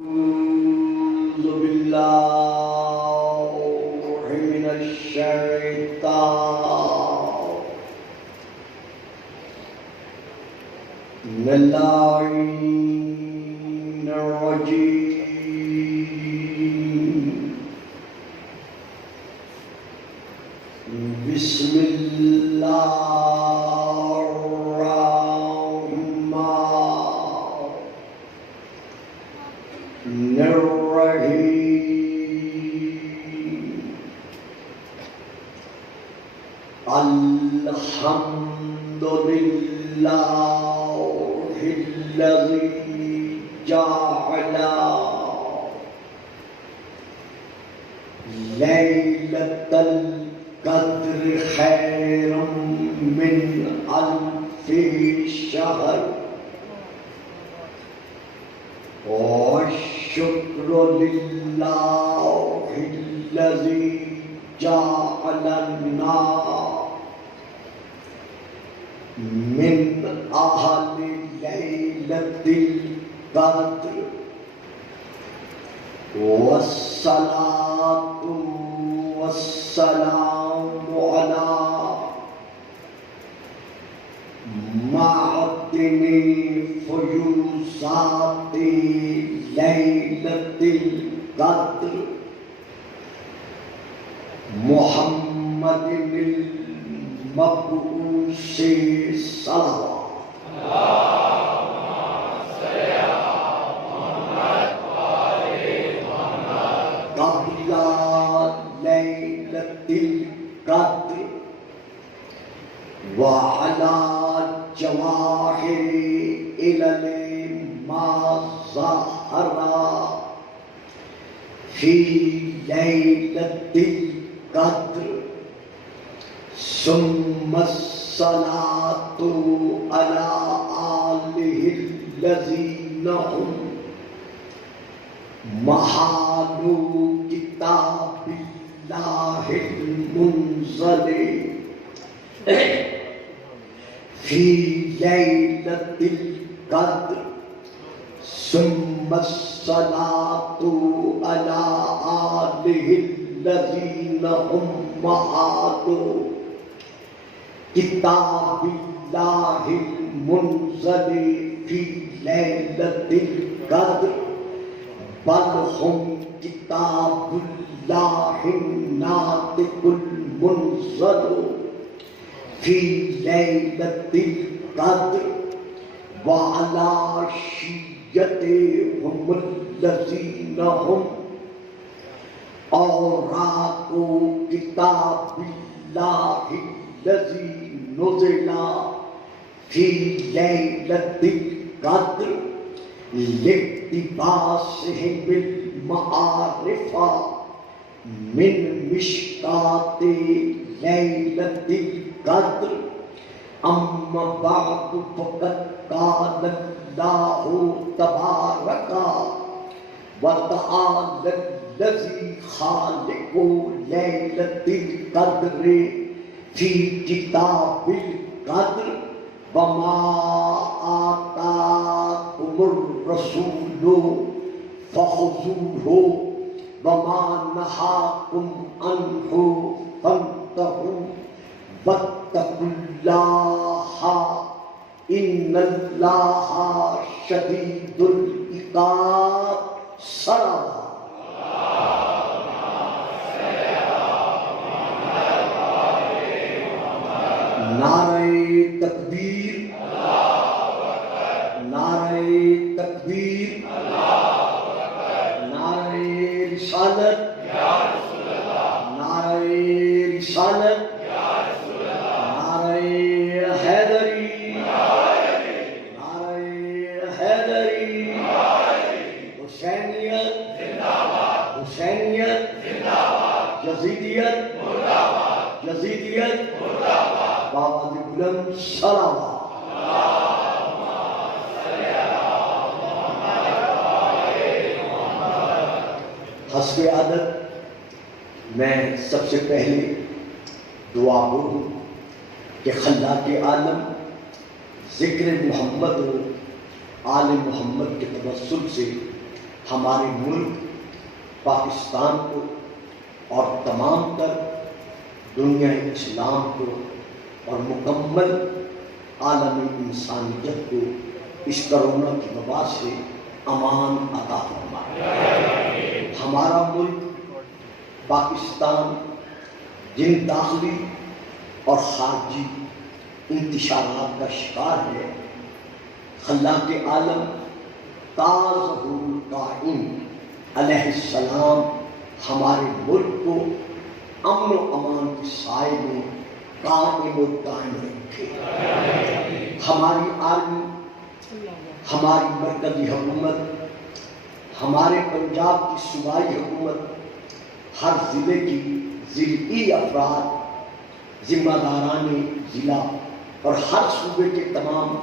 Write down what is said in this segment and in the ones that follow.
أعوذ بالله من الشيطان اللعين الرجيم بسم الله الرحمن الرحيم الحمد لله الذي جعل ليلة القدر خيرا من ألف شهر والشكر لله الذي جعلنا من أهل ليلة القدر والصلاة والسلام على معدن فيوزات ليلة القدر محمد المبعوث صلوات قبل ليلة القدر وعلى جواهر إلى ما ظهر في ليلة القدر ثم الصلاة على آله الذين هم محال كتاب الله المنزل في ليلة القدر ثم الصلاة على آله الذين هم محال كتاب الله المنزل في ليلة القدر بل هم كتاب الله الناطق المنزل في ليلة القدر وعلى شيعتهم الذين هم أوراق كتاب الله الذي نزل في ليلة القدر لاقتباسهم بالمعارف من مشكاة ليلة القدر أما بعد فقد قال الله تبارك وتعالى الذي خالق ليلة القدر في كتاب القدر وما آتاكم الرسول فخذوه وما نهاكم عنه فانتهوا واتقوا الله إن الله شديد العقاب صلوات نعرہ تکبیر نعرہ تکبیر نعرہ رسالت نعرہ رسالت نعرہ حیدری نعرہ حیدری حسینیت حسینیت یزیدیت یزیدیت بابا دی بلند صلوات حسب عادت میں سب سے پہلے دعا کروں کہ خلاق عالم ذکر محمد و آل محمد کے توسل سے ہمارے ملک پاکستان کو اور تمام تر دنیا اسلام کو اور مکمل عالم انسانیت کو اس کرونا کی وبا سے امان عطا فرمائے۔ ہمارا ملک پاکستان جن داخلی اور خارجی انتشارات کا شکار ہے، خلاق عالم تاظہر القائم علیہ السلام ہمارے ملک کو امن و امان کے سائے میں قائم و دائم رکھے۔ ہماری آرمی، ہماری مرکزی حکومت، ہمارے پنجاب کی صوبائی حکومت، ہر ضلع کی ضلعی افراد، ذمہ داران ضلع اور ہر صوبے کے تمام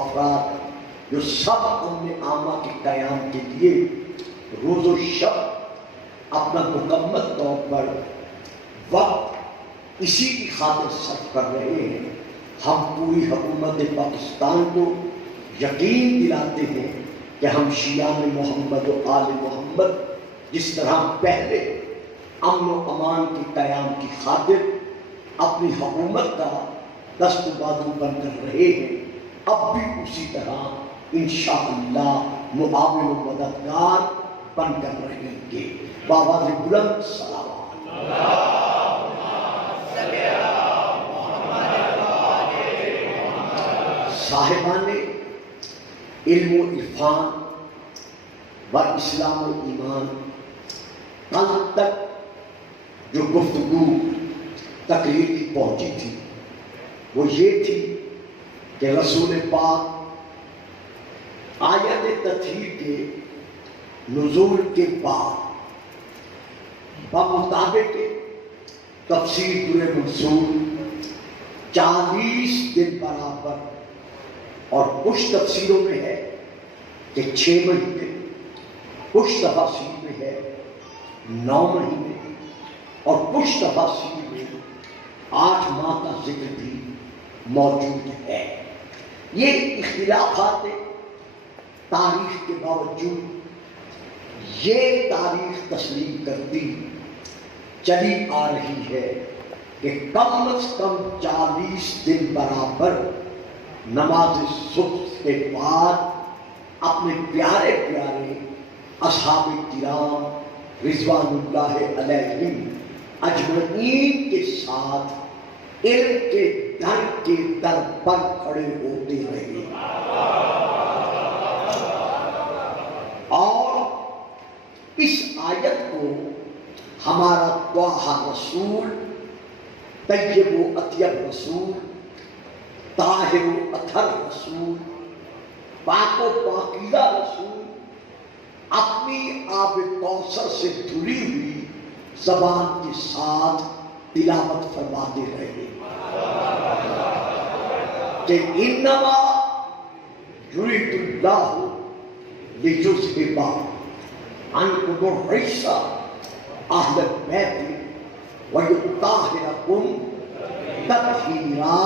افراد جو سب امن عامہ کے قیام کے لیے روز و شب اپنا مکمل طور پر وقت اسی کی خاطر صرف کر رہے ہیں، ہم پوری حکومت پاکستان کو یقین دلاتے ہیں کہ ہم شیعان محمد و آل محمد جس طرح پہلے امن و امان کے قیام کی خاطر اپنی حکومت کا دست و بازو بن کر رہے ہیں، اب بھی اسی طرح انشاءاللہ معاون و مددگار بن کر رہیں گے۔ بآواز بلند صلوات۔ صاحبان علم و عرفان و اسلام و ایمان، کل تک جو گفتگو تقریر کی پہنچی تھی وہ یہ تھی کہ رسول پاک آیت تطہیر کے نزول کے بعد بمطابق تفسیر در منصور 40 دن برابر، اور کچھ تفسیروں میں ہے کہ 6 مہینے، کچھ تفاسیر میں ہے 9 مہینے، اور کچھ تفاسیر میں 8 ماہ کا ذکر بھی موجود ہے۔ یہ اختلافات تاریخ کے باوجود یہ تاریخ تسلیم کرتی چلی آ رہی ہے کہ کم از کم 40 دن برابر نماز صبح کے بعد اپنے پیارے پیارے اصحاب کرام رضوان اللہ علیہم اجمعین کے ساتھ علم کے در پر کھڑے ہوتے رہے، اور اس آیت کو ہمارا طٰہٰ رسول، طیب و اطیب رسول، طاہر و اطہر رسول، پاک و پاکیزہ رسول اپنی آب کوثر سے دھلی ہوئی زبان کے ساتھ تلاوت فرماتے رہے کہ انما یرید اللہ لیذھب عنکم الرجس اہل البیت ویطہرکم تطہیرا۔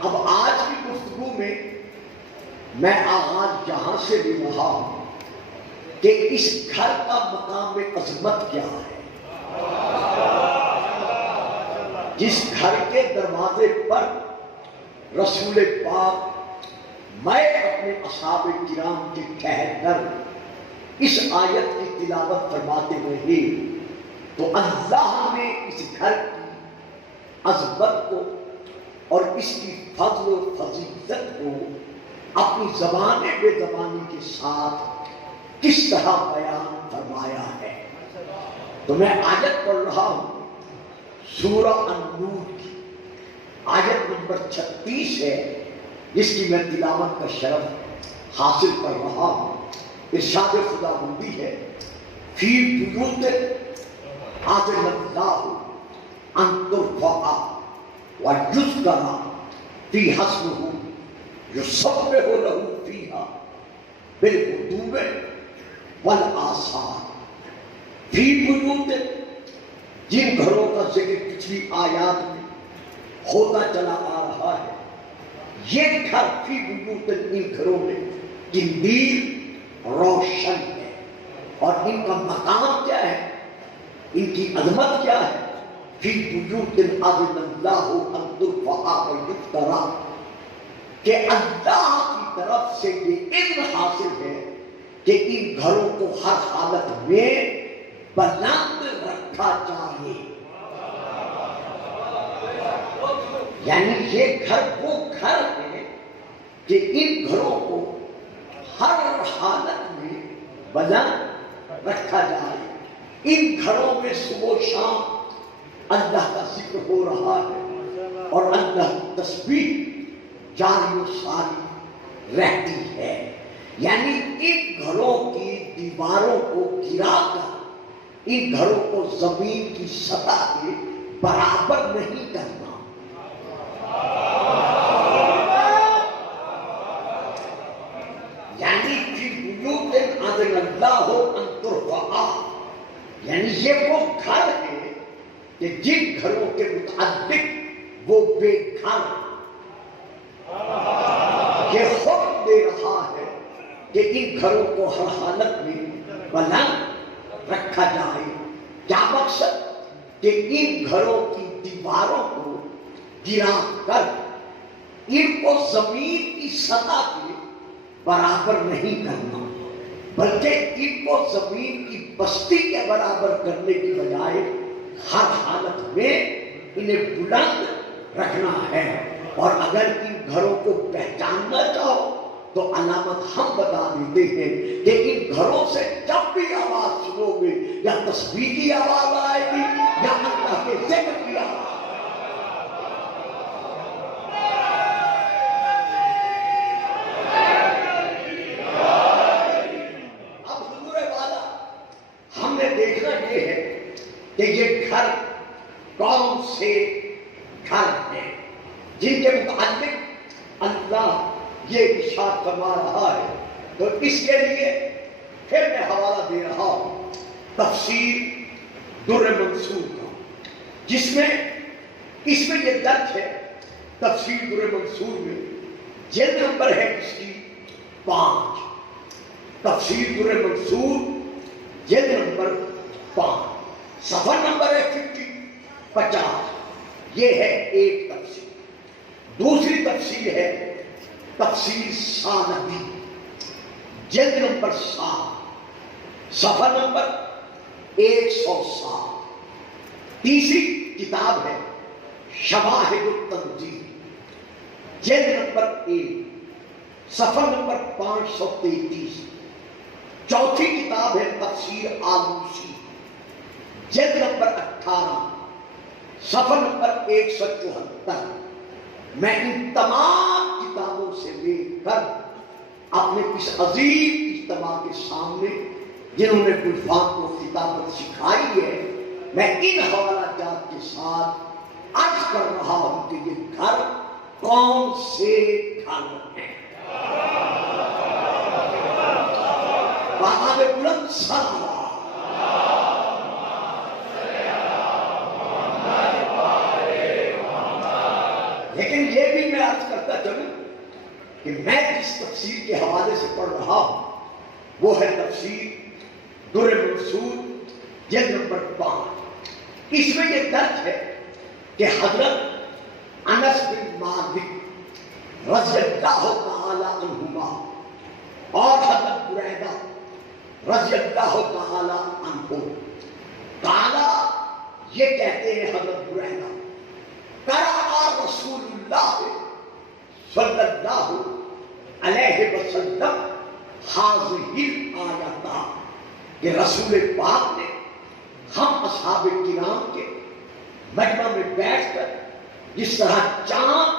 اب آج کی گفتگو میں آغاز یہاں سے بھی رہا ہوں کہ اس گھر کا مقام عظمت کیا ہے، جس گھر کے دروازے پر رسول پاک میں اپنے اصحاب کرام کے کہہ کر اس آیت کی تلاوت فرماتے رہے، تو اللہ نے اس گھر کی عظمت کو اور اس کی فضل و فضیلت کو اپنی زبان بے زبانی کے ساتھ کس طرح بیان فرمایا ہے۔ تو میں آیت پڑھ رہا ہوں سورہ النور کی آیت نمبر 36 ہے، جس کی میں تلاوت کا شرف حاصل کر رہا ہوں۔ ارشاد خداوندی ہے فی بیوت اذن اللہ ان ترفع ویذکر فیہا اسمہ یسبح لہ فیہا بالغدو والآصال۔ فی بیوت، جن گھروں کا ذکر پچھلی آیات میں ہوتا چلا آ رہا ہے. یہ گھر فی بیوت، ان گھروں میں قندیل روشن ہے. اور ان کا مقام کیا ہے، ان کی عظمت کیا ہے؟ فی بیوت اذن اللہ ان ترفع ویذکر، کہ اللہ کی طرف سے یہ علم حاصل ہے کہ ان گھروں کو ہر حالت میں بلند رکھا جائے. یعنی یہ گھر وہ گھر ہے کہ ان گھروں کو ہر حالت میں بلند رکھا جائے. ان گھروں میں صبح و شام اللہ کا ذکر ہو رہا ہے اور اللہ کی تسبیح جاری و ساری رہتی ہے. یعنی ان گھروں کی دیواروں کو گرا کر ان گھروں کو زمین کی سطح کے برابر نہیں کرنا. یعنی فی بیوت اذن اللہ ان ترفع، یعنی یہ وہ گھر ہے کہ جن گھروں کے متعلق وہ بے گھر یہ حکم دے رہا ہے کہ ان گھروں کو ہر حالت میں بلند رکھا جائے. کیا مقصد؟ کہ ان گھروں کی دیواروں کو گرا کر ان کو زمین کی سطح کے برابر نہیں کرنا، بلکہ ان کو زمین کی بستی کے برابر کرنے کی بجائے ہر حالت میں انہیں بلند رکھنا ہے. اور اگر ان گھروں کو پہچاننا چاہو تو علامت ہم بتا دیتے ہیں کہ ان گھروں سے جب بھی آواز سنو گے یا تسبیح کی آواز آئے گی یا اللہ کے ذکر کی آواز. اب حضور والا ہم نے دیکھنا یہ ہے کہ یہ گھر کون سے گھر ہیں جن کے متعلق اللہ یہ ارشاد فرما رہا ہے. تو اس کے لیے پھر میں حوالہ دے رہا ہوں تفسیر در منصور کا، جس میں اس میں یہ درج ہے. تفسیر در منصور میں جلد نمبر ہے اس کی 5. تفسیر در منصور جلد نمبر 5، صفحہ نمبر ہے 50. یہ ہے ایک تفسیر. دوسری تفسیر ہے تفسیر ثانوی جلد نمبر 7، صفحہ نمبر 107. تیسری کتاب ہے شواہد التنزیل جلد نمبر 1، صفحہ نمبر 533. چوتھی کتاب ہے تفسیر آلوسی جلد نمبر 18، صفحہ نمبر 174. میں ان تمام کتابوں سے لے کر اپنے اس عظیم اجتماع کے سامنے جنہوں نے گلفام کو کتابت سکھائی ہے، میں ان حوالہ جات کے ساتھ عرض کر رہا ہوں کہ یہ گھر کون سے گھر ہیں. بابا نے بلند سر لیکن یہ بھی میں عرض کرتا چلوں کہ میں جس تفسیر کے حوالے سے پڑھ رہا ہوں وہ ہے تفسیر در منصور جلد نمبر 5. اس میں یہ درج ہے کہ حضرت انس بن مالک رضی اللہ تعالی عنہما اور حضرت بریدہ رضی اللہ تعالی عنہ تعالی یہ کہتے ہیں حضرت بریدہ قرأ رسول اللہ صلی اللہ علیہ وسلم حاضی الآیات، کہ رسول پاک نے ہم اصحاب کرام کے مجمع میں بیٹھ کر جس طرح چاند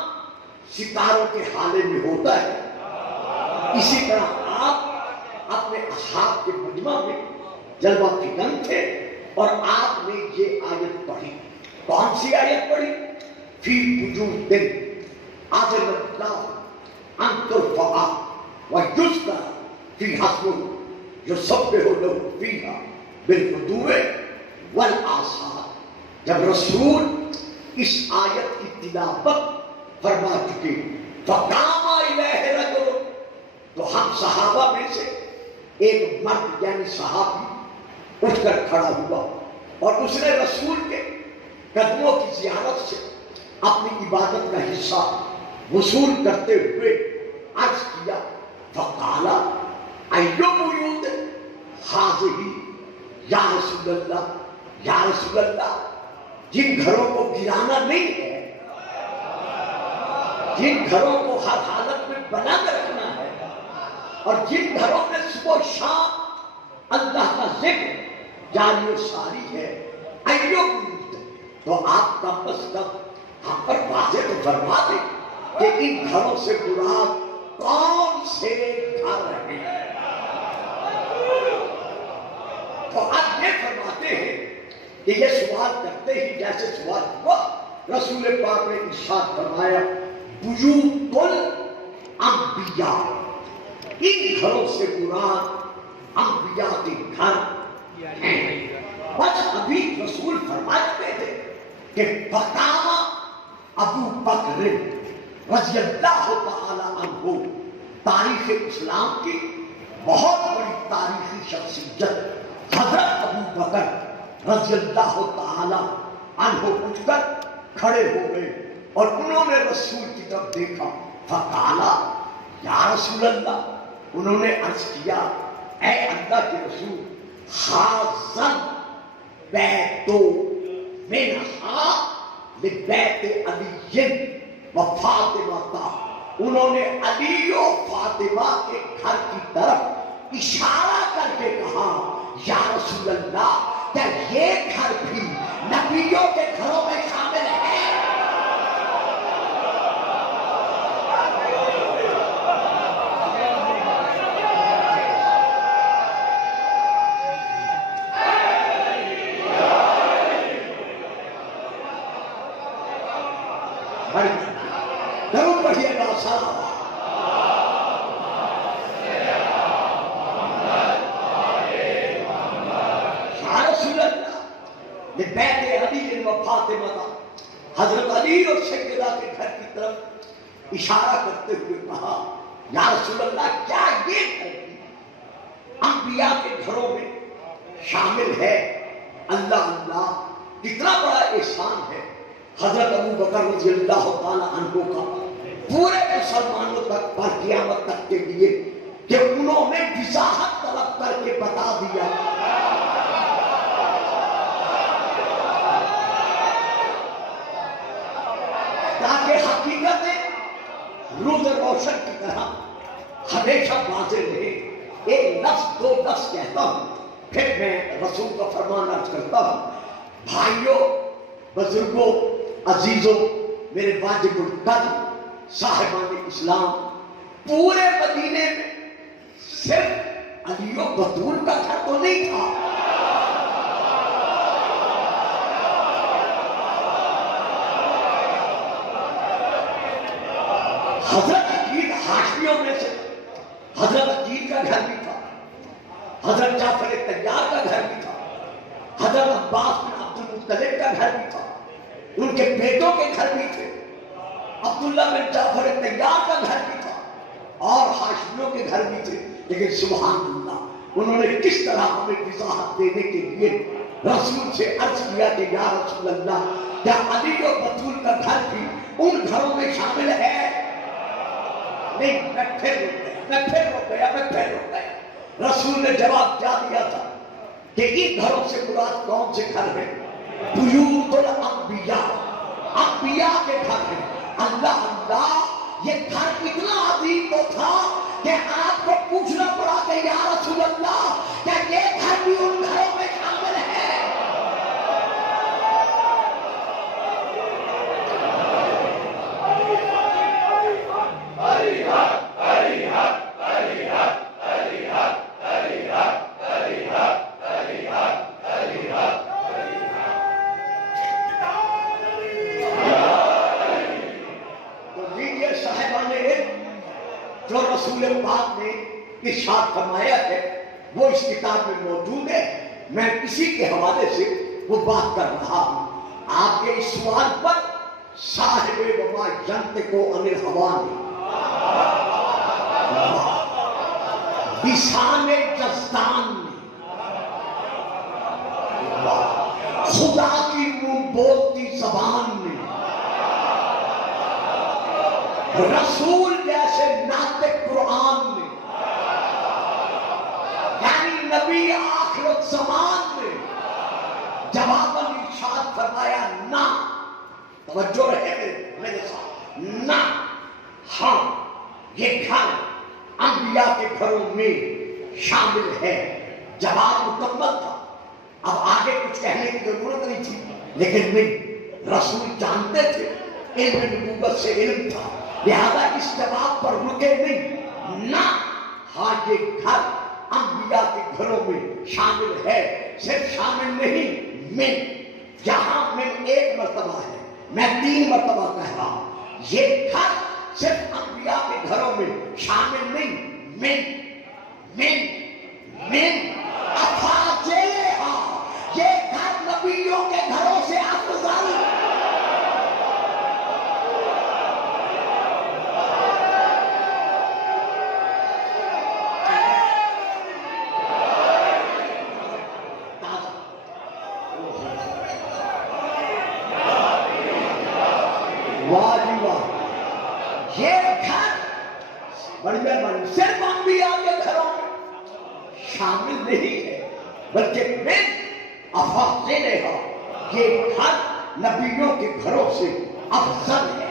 ستاروں کے حالے میں ہوتا ہے اسی طرح آپ اپنے اصحاب کے مجمع میں جلوہ فکن تھے اور آپ نے یہ آیت پڑھی. کون سی آیت پڑھی؟ فی وجود اذن اللہ ان ترفع ویذکر فی حسبہ یسبح لہ فیہا بالغدو والآصال. جب رسول اس آیت کی تلاوت فرما چکے. فقام الیہ رجل، تو ہم صحابہ میں سے ایک مرد یعنی صحابی اٹھ کر کھڑا ہوا اور اس نے رسول کے قدموں کی زیارت سے اپنی عبادت کا حصہ وصول کرتے ہوئے عرض کیا. فقال ایو بیوت ہذہ، یا رسول اللہ، یا رسول اللہ، جن گھروں کو گرانا نہیں ہے، جن گھروں کو ہر حالت میں بلند رکھنا ہے، اور جن گھروں میں صبح و شام اللہ کا ذکر جاری و ساری ہے، ایو بیوت، تو آپ کم از کم ہم پر واضح تو فرما دیں کہ ان گھروں سے مراد کون سے گھر ہیں. تو آپ یہ فرماتے ہیں کہ یہ سوال کرتے ہی جیسے سوال ہوا، رسول پاک نے ارشاد فرمایا بیوت الانبیاء، ان گھروں سے مراد انبیاء کے گھر ہیں. بس ابھی رسول فرماتے تھے کہ فقام ابو بکر رضی اللہ تعالی عنہ، تاریخ اسلام کی بہت بڑی تاریخی شخصیت حضرت ابو بکر رضی اللہ تعالی عنہ اٹھ کر کھڑے ہو گئے اور انہوں نے رسول کی طرف دیکھا. فقالا یا رسول اللہ، انہوں نے عرض کیا اے اللہ کے رسول، حاضن بیتو منہا لبیت علی و فاطمہ تا، انہوں نے علی و فاطمہ کے گھر کی طرف اشارہ کر کے کہا یا رسول اللہ، کیا یہ گھر بھی نبیوں کے گھروں میں شامل ہے؟ ضرور پڑھیے گا. یا رسول اللہ، لبیت علی و فاطمہ، حضرت علی اور سیدہ کے گھر کی طرف اشارہ کرتے ہوئے کہا یا رسول اللہ، کیا یہ گھر انبیاء کے گھروں میں شامل ہے؟ اللہ اللہ، کتنا بڑا احسان ہے حضرت ابو بکر رضی اللہ تعالی عنہ کا پورے مسلمانوں تک پر قیامت تک کے لیے کہ انہوں نے وضاحت طلب کر کے بتا دیا. تاکہ حقیقت روز روشن کی طرح ہمیشہ واضح رہے. ایک لفظ دو لفظ کہتا ہوں، پھر میں رسول کا فرمان عرض کرتا ہوں. بھائیوں، بزرگوں، عزیزوں، میرے واجب القدر صاحبان اسلام، پورے مدینے میں صرف علی و بطول کا گھر تو نہیں تھا. حضرت عقیل ہاشمیوں میں سے حضرت عقیل کا گھر بھی تھا، حضرت جعفر طیار کا گھر بھی تھا، حضرت عباس بن عبد المطلب کا گھر بھی تھا، ان کے بیٹوں کے گھر بھی تھے، عبداللہ بن جعفر طیار کا گھر بھی تھا اور ہاشمیوں کے گھر بھی تھے. لیکن سبحان اللہ، انہوں نے کس طرح ہمیں وضاحت دینے کے لیے رسول سے عرض کیا کہ یا رسول اللہ، کیا علی و بطول کا گھر بھی ان گھروں میں شامل ہے؟ نہیں، میں پھر رک گیا. رسول نے جواب کیا دیا تھا کہ ان گھروں سے مراد کون سے گھر ہیں؟ بیوت الانبیاء، انبیاء کے گھر ہیں. اللہ اللہ، یہ گھر اتنا عظیم تو تھا کہ آپ کو پوچھنا پڑا کہ یا رسول اللہ، کیا یہ گھر بھی ان گھروں میں شامل ہے؟ جو رسول پاک نے ارشاد فرمایا ہے وہ اس کتاب میں موجود ہے. میں اسی کے حوالے سے وہ بات کر رہا ہوں. آپ کے اس سوال پر صاحب وما ینطق عن الہوی نے لسان جزدان نے خدا کی منہ بولتی زبان نے رسول جیسے ناطق قرآن نے یعنی نبی آخر زمان نے جواباً ارشاد فرمایا نہ، توجہ رہے میرے ساتھ، نہ، ہاں یہ گھر انبیاء کے گھروں میں شامل ہے۔ جواب مکمل تھا، اب آگے کچھ کہنے کی ضرورت نہیں تھی، لیکن نہیں، رسول جانتے تھے، علم نبوت سے علم تھا، لہذا اس جواب پر رکے نہیں، نہ، ہاں یہ گھر انبیاء کے گھروں میں شامل ہے، صرف شامل نہیں، من، یہاں من ایک مرتبہ ہے، میں 3 مرتبہ کہہ رہا ہوں، یہ گھر صرف انبیاء کے گھروں میں شامل نہیں، من افاضلہا، یہ گھر نبیوں کے گھروں سے افضل، صرف انبیاء کے گھروں میں شامل نہیں ہے، بلکہ من افاضلہا، یہ گھر نبیوں کے گھروں سے افضل ہے۔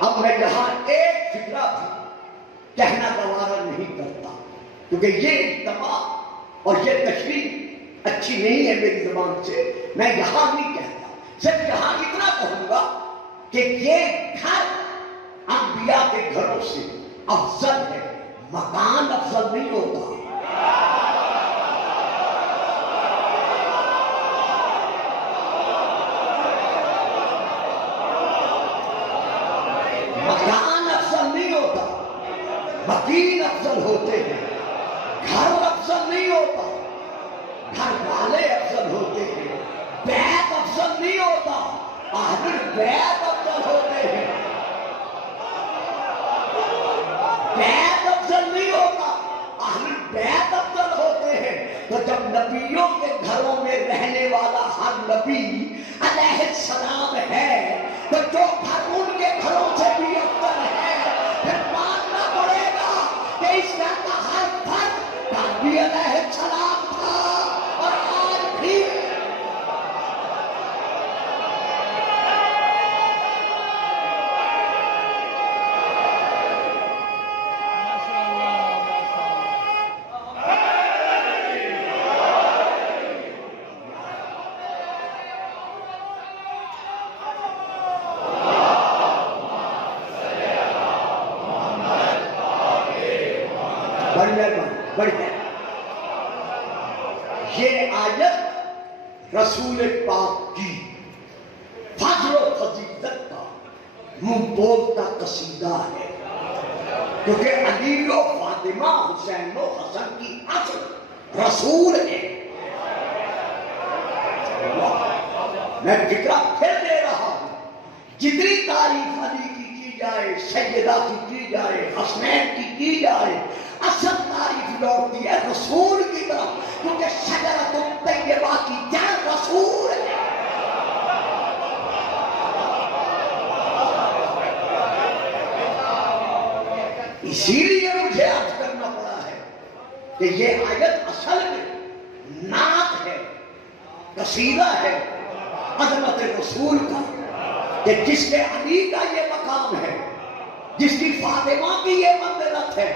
اب میں یہاں ایک فکرہ بھی کہنا گوارا نہیں کرتا، کیونکہ یہ اجتماع اور یہ تشریح اچھی نہیں ہے میری زبان سے، میں یہاں نہیں کہتا، صرف یہاں اتنا کہوں گا کہ یہ گھر انبیاء کے گھروں سے افضل ہے، مکان افضل نہیں ہوتا، مکان افضل نہیں ہوتا، مکین افضل ہوتے ہیں، گھر افضل نہیں ہوتا، گھر والے افضل ہوتے ہیں، بیت افضل نہیں ہوتا، اہل بیت افضل ہوتے ہیں، بیت افضل نہیں ہوتا، اہل بیت افضل ہوتے ہیں۔ تو جب نبیوں کے گھروں میں رہنے والا ہر نبی علیہ السلام ہے، تو جو گھر ان کے گھروں سے بھی افضل ہے، پھر ماننا پڑے گا کہ اس گھر کا ہر فرد نبی علیہ السلام تھا اور آج بھی۔ یہ آیت رسول پاک کی فضل و فضیلت کا منہ بولتا قصیدہ ہے، کیونکہ علی و فاطمہ حسین و حسن کی اصل رسول ہے۔ میں فکرہ پھر دے رہا ہوں، جتنی تعریف علی کی جائے، سیدہ کی جائے، حسنین کی جائے، اصل تعریف لوٹتی ہے رسول کی طرف، کیونکہ شجرۃ الطیبہ کی جڑ رسول ہے۔ اسی لیے مجھے عرض کرنا پڑا ہے کہ یہ آیت اصل میں نعت ہے، قصیدہ ہے عظمت رسول کا، کہ جس کے علی کا یہ مقام ہے، جس کی فاطمہ کی یہ منزلت ہے،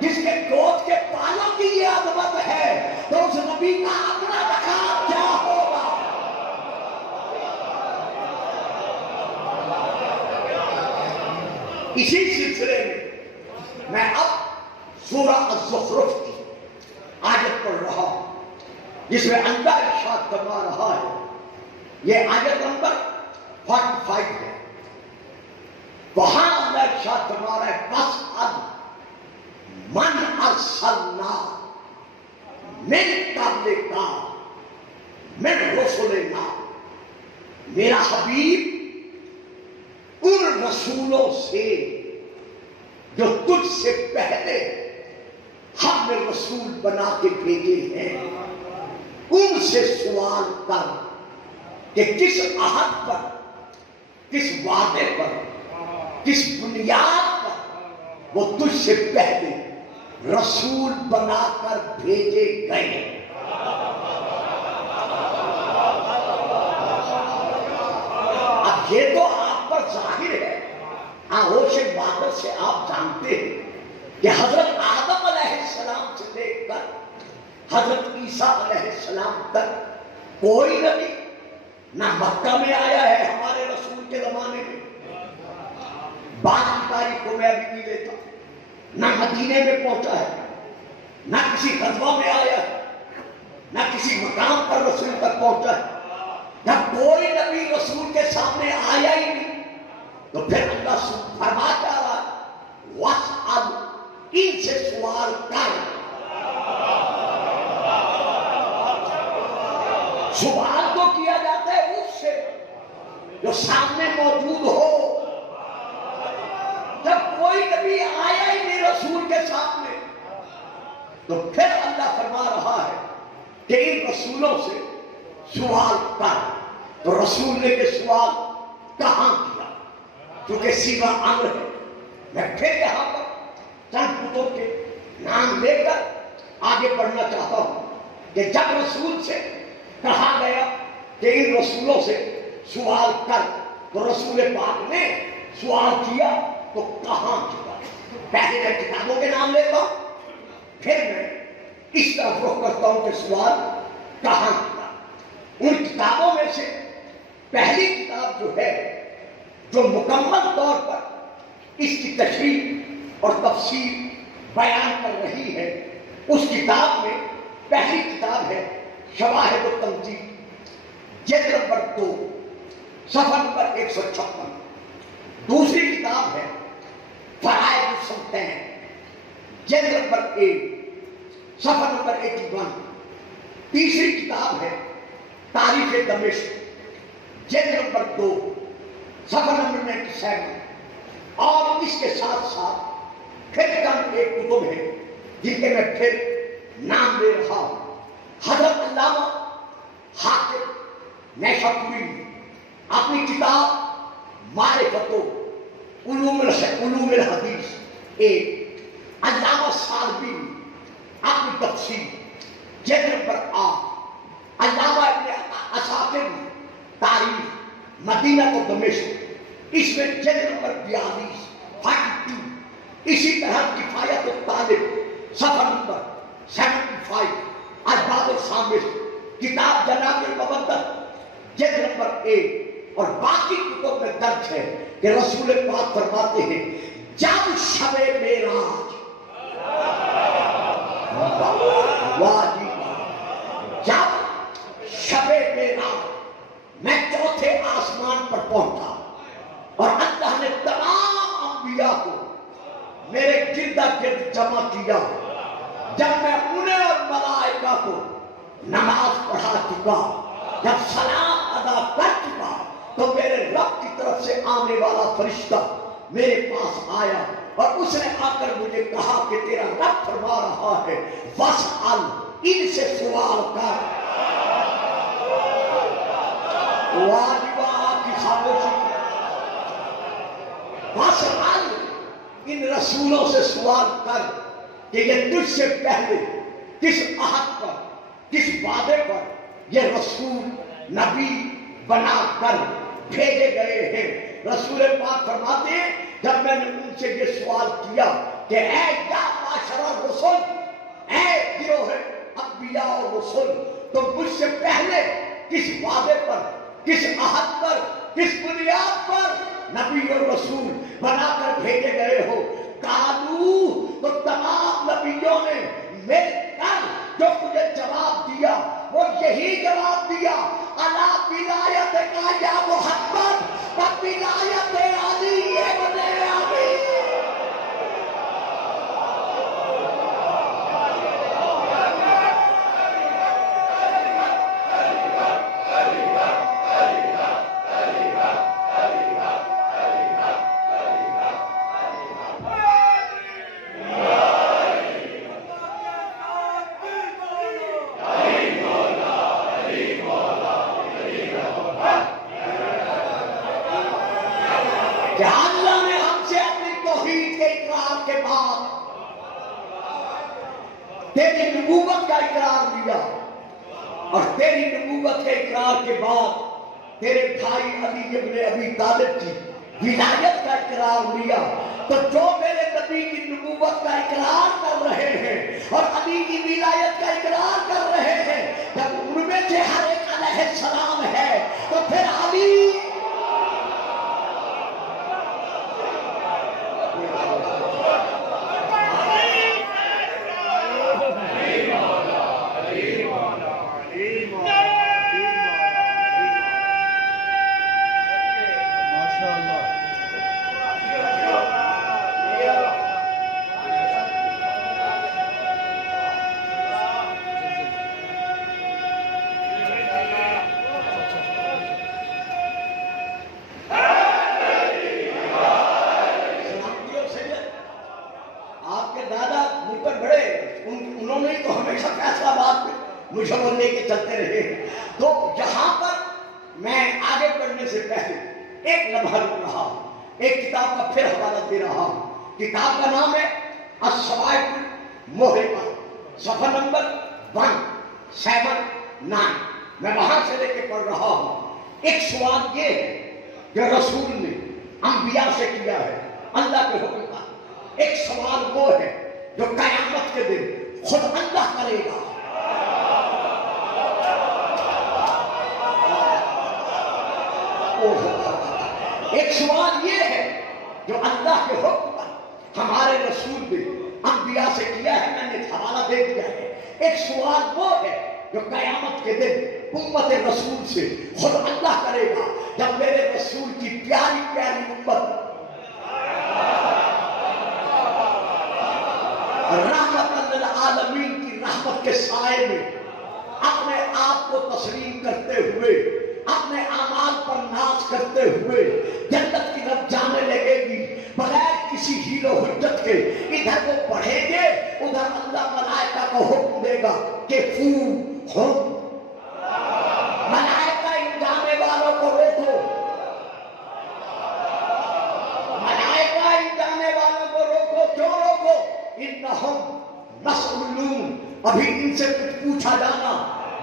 جس کے گود کے بالوں کی یہ عظمت ہے، تو اس نبی کا اپنا مقام کیا ہوگا؟ اسی سلسلے میں اب سورہ الزخرف کی آیت پڑھ رہا ہوں، جس میں اللہ ارشاد فرما رہا ہے، یہ آیت نمبر 45 ہے، وہاں اللہ ارشاد فرما رہا ہے، وَاسْأَلْ من ارسلنا من قبلک میرا حبیب ان رسولوں سے جو تجھ سے پہلے ہم نے رسول بنا کے بھیجے ہیں ان سے سوال کر کہ کس عہد پر، کس وعدے پر، کس بنیاد پر وہ تجھ سے پہلے رسول بنا کر بھیجے گئے۔ اب یہ تو آپ پر ظاہر ہے، آغوش بادر سے آپ جانتے ہیں کہ حضرت آدم علیہ السلام سے لے کر حضرت عیسیٰ علیہ السلام تک کوئی نبی نہ مکہ میں آیا ہے ہمارے رسول کے زمانے میں، بعد کی تاریخ کو میں ابھی نہیں لیتا، نہ مدینے میں پہنچا ہے، نہ کسی غزوہ میں آیا ہے، نہ کسی مقام پر رسول تک پہنچا ہے، نہ کوئی نبی رسول کے سامنے آیا ہی نہیں، تو پھر اللہ فرما کیا رہا ہے وَاسْأَلْ، ان سے سوال کر۔ سوال تو کیا جاتا ہے اس سے جو سامنے موجود ہو، جب کوئی نبی آیا ہی نہیں رسول کے سامنے تو پھر اللہ فرما رہا ہے کہ ان رسولوں سے سوال کر۔ تو رسول نے یہ سوال کہاں کیا؟ کیونکہ سیما امر ہے۔ میں پھر یہاں پر چند کتب کے نام لے کر آگے بڑھنا چاہتا ہوں کہ جب رسول سے کہا گیا کہ ان رسولوں سے سوال کر تو رسول پاک نے سوال کیا تو کہاں کیا؟ پہلے میں کتابوں کے نام لیتا ہوں، پھر میں اس طرف رخ کرتا ہوں کہ سوال کہاں کیا۔ ان کتابوں میں سے پہلی کتاب جو ہے جو مکمل طور پر اس کی تشریح اور تفسیر بیان کر رہی ہے، اس کتاب میں پہلی کتاب ہے شواہد التنزیل، جلد نمبر 2 صفحہ نمبر 156۔ دوسری کتاب ہے فرائض السلطین، جلد نمبر 1 صفحہ نمبر 81۔ تیسری کتاب ہے تاریخ دمشق، جلد نمبر 2 صفحہ نمبر 97۔ اور اس کے ساتھ ساتھ پھر چند ایک کتب ہیں جن کے میں پھر نام لے رہا ہوں۔ حضرت علامہ حاکم نیشاپوری نے اپنی کتاب معرفت علوم الحدیث، ایک علامہ سالبی نے اپنی تفسیر جلد نمبر 8، علامہ ابن عساکر نے تاریخ مدینہ و دمشق، اس میں جلد نمبر 42، اسی طرح کفایت الطالب صفحہ نمبر 75، ارباب الخامس کتاب جناب المودت جلد نمبر 1، اور باقی کتب میں درج ہے کہ رسول پاک فرماتے ہیں جب شب معراج، جب شب معراج میں چوتھے آسمان پر پہنچا اور اللہ نے تمام انبیاء کو میرے گرد گرد جمع کیا، جب میں انہیں اور ملائکہ کو نماز پڑھا چکا، جب سلام ادا کر چکا، تو میرے رب کی طرف سے آنے والا فرشتہ میرے پاس آیا اور اس نے آ کر مجھے کہا کہ تیرا رب فرما رہا ہے وَاسْأَلْ، ان سے سوال کر۔ واجبہ کی خاموشی، وَاسْأَلْ، ان رسولوں سے سوال کر کہ یہ تجھ سے پہلے کس عہد پر، کس وعدے پر یہ رسول نبی بنا کر بھیجے گئے ہیں۔ رسول پاک فرماتے ہیں جب میں نے ان سے یہ سوال کیا کہ اے یا معاشر الرسل، اے گروہ انبیاء اور رسل، تم مجھ سے پہلے کس وعدے پر، کس عہد پر، کس بنیاد پر نبی اور رسول بنا کر بھیجے گئے ہو؟ قالو، تو تمام نبیوں نے مل کر جو مجھے جواب دیا وہ یہی جواب دیا الا ولایت کا یا محمد و ولایت علی ابن ابی۔ کہ اللہ نے ہم سے اپنی توحید کے اقرار کے بعد تیری نبوت کا اقرار لیا، اور تیری نبوت کے اقرار کے بعد تیرے بھائی علی ابن ابی طالب کی ولایت کا اقرار لیا۔ تو جو میرے نبی کی نبوت کا اقرار کر رہے ہیں اور علی کی ولایت کا اقرار کر رہے ہیں، جب ان میں سے ہر ایک علیہ السلام ہے تو پھر علی مجھے وہ لے کے چلتے رہے۔ تو یہاں پر میں آگے بڑھنے سے پہلے ایک لمحہ رک رہا ہوں، ایک کتاب کا پھر حوالہ دے رہا ہوں۔ کتاب کا نام ہے الصواعق المحرقہ، صفحہ نمبر 179۔ میں وہاں سے لے کے پڑھ رہا ہوں۔ ایک سوال یہ ہے جو رسول نے انبیاء سے کیا ہے اللہ کے حکم کا، ایک سوال وہ ہے جو قیامت کے دن خود اللہ کرے گا۔ ایک سوال یہ ہے جو اللہ کے حکم پر ہمارے رسول نے انبیاء سے کیا ہے، میں نے حوالہ دے دیا ہے۔ ایک سوال وہ ہے جو قیامت کے دن امت رسول سے خود اللہ کرے گا، جب میرے رسول کی پیاری پیاری امت رحمت للعالمین کی رحمت کے سائے میں اپنے آپ کو تسلیم کرتے ہوئے، اپنے اعمال پر ناز کرتے ہوئے جنت کی طرف جانے لگے گی بغیر کسی حیل و حجت کے۔ ادھر وہ پڑھیں گے، ادھر اللہ ملائکہ کو حکم دے گا کہ ہم ملائکہ ان جانے والوں کو روکو، ملائکہ ان جانے والوں کو روکو۔ کیوں روکو؟ انہم مسئولون، ابھی ان سے کچھ پوچھا جانا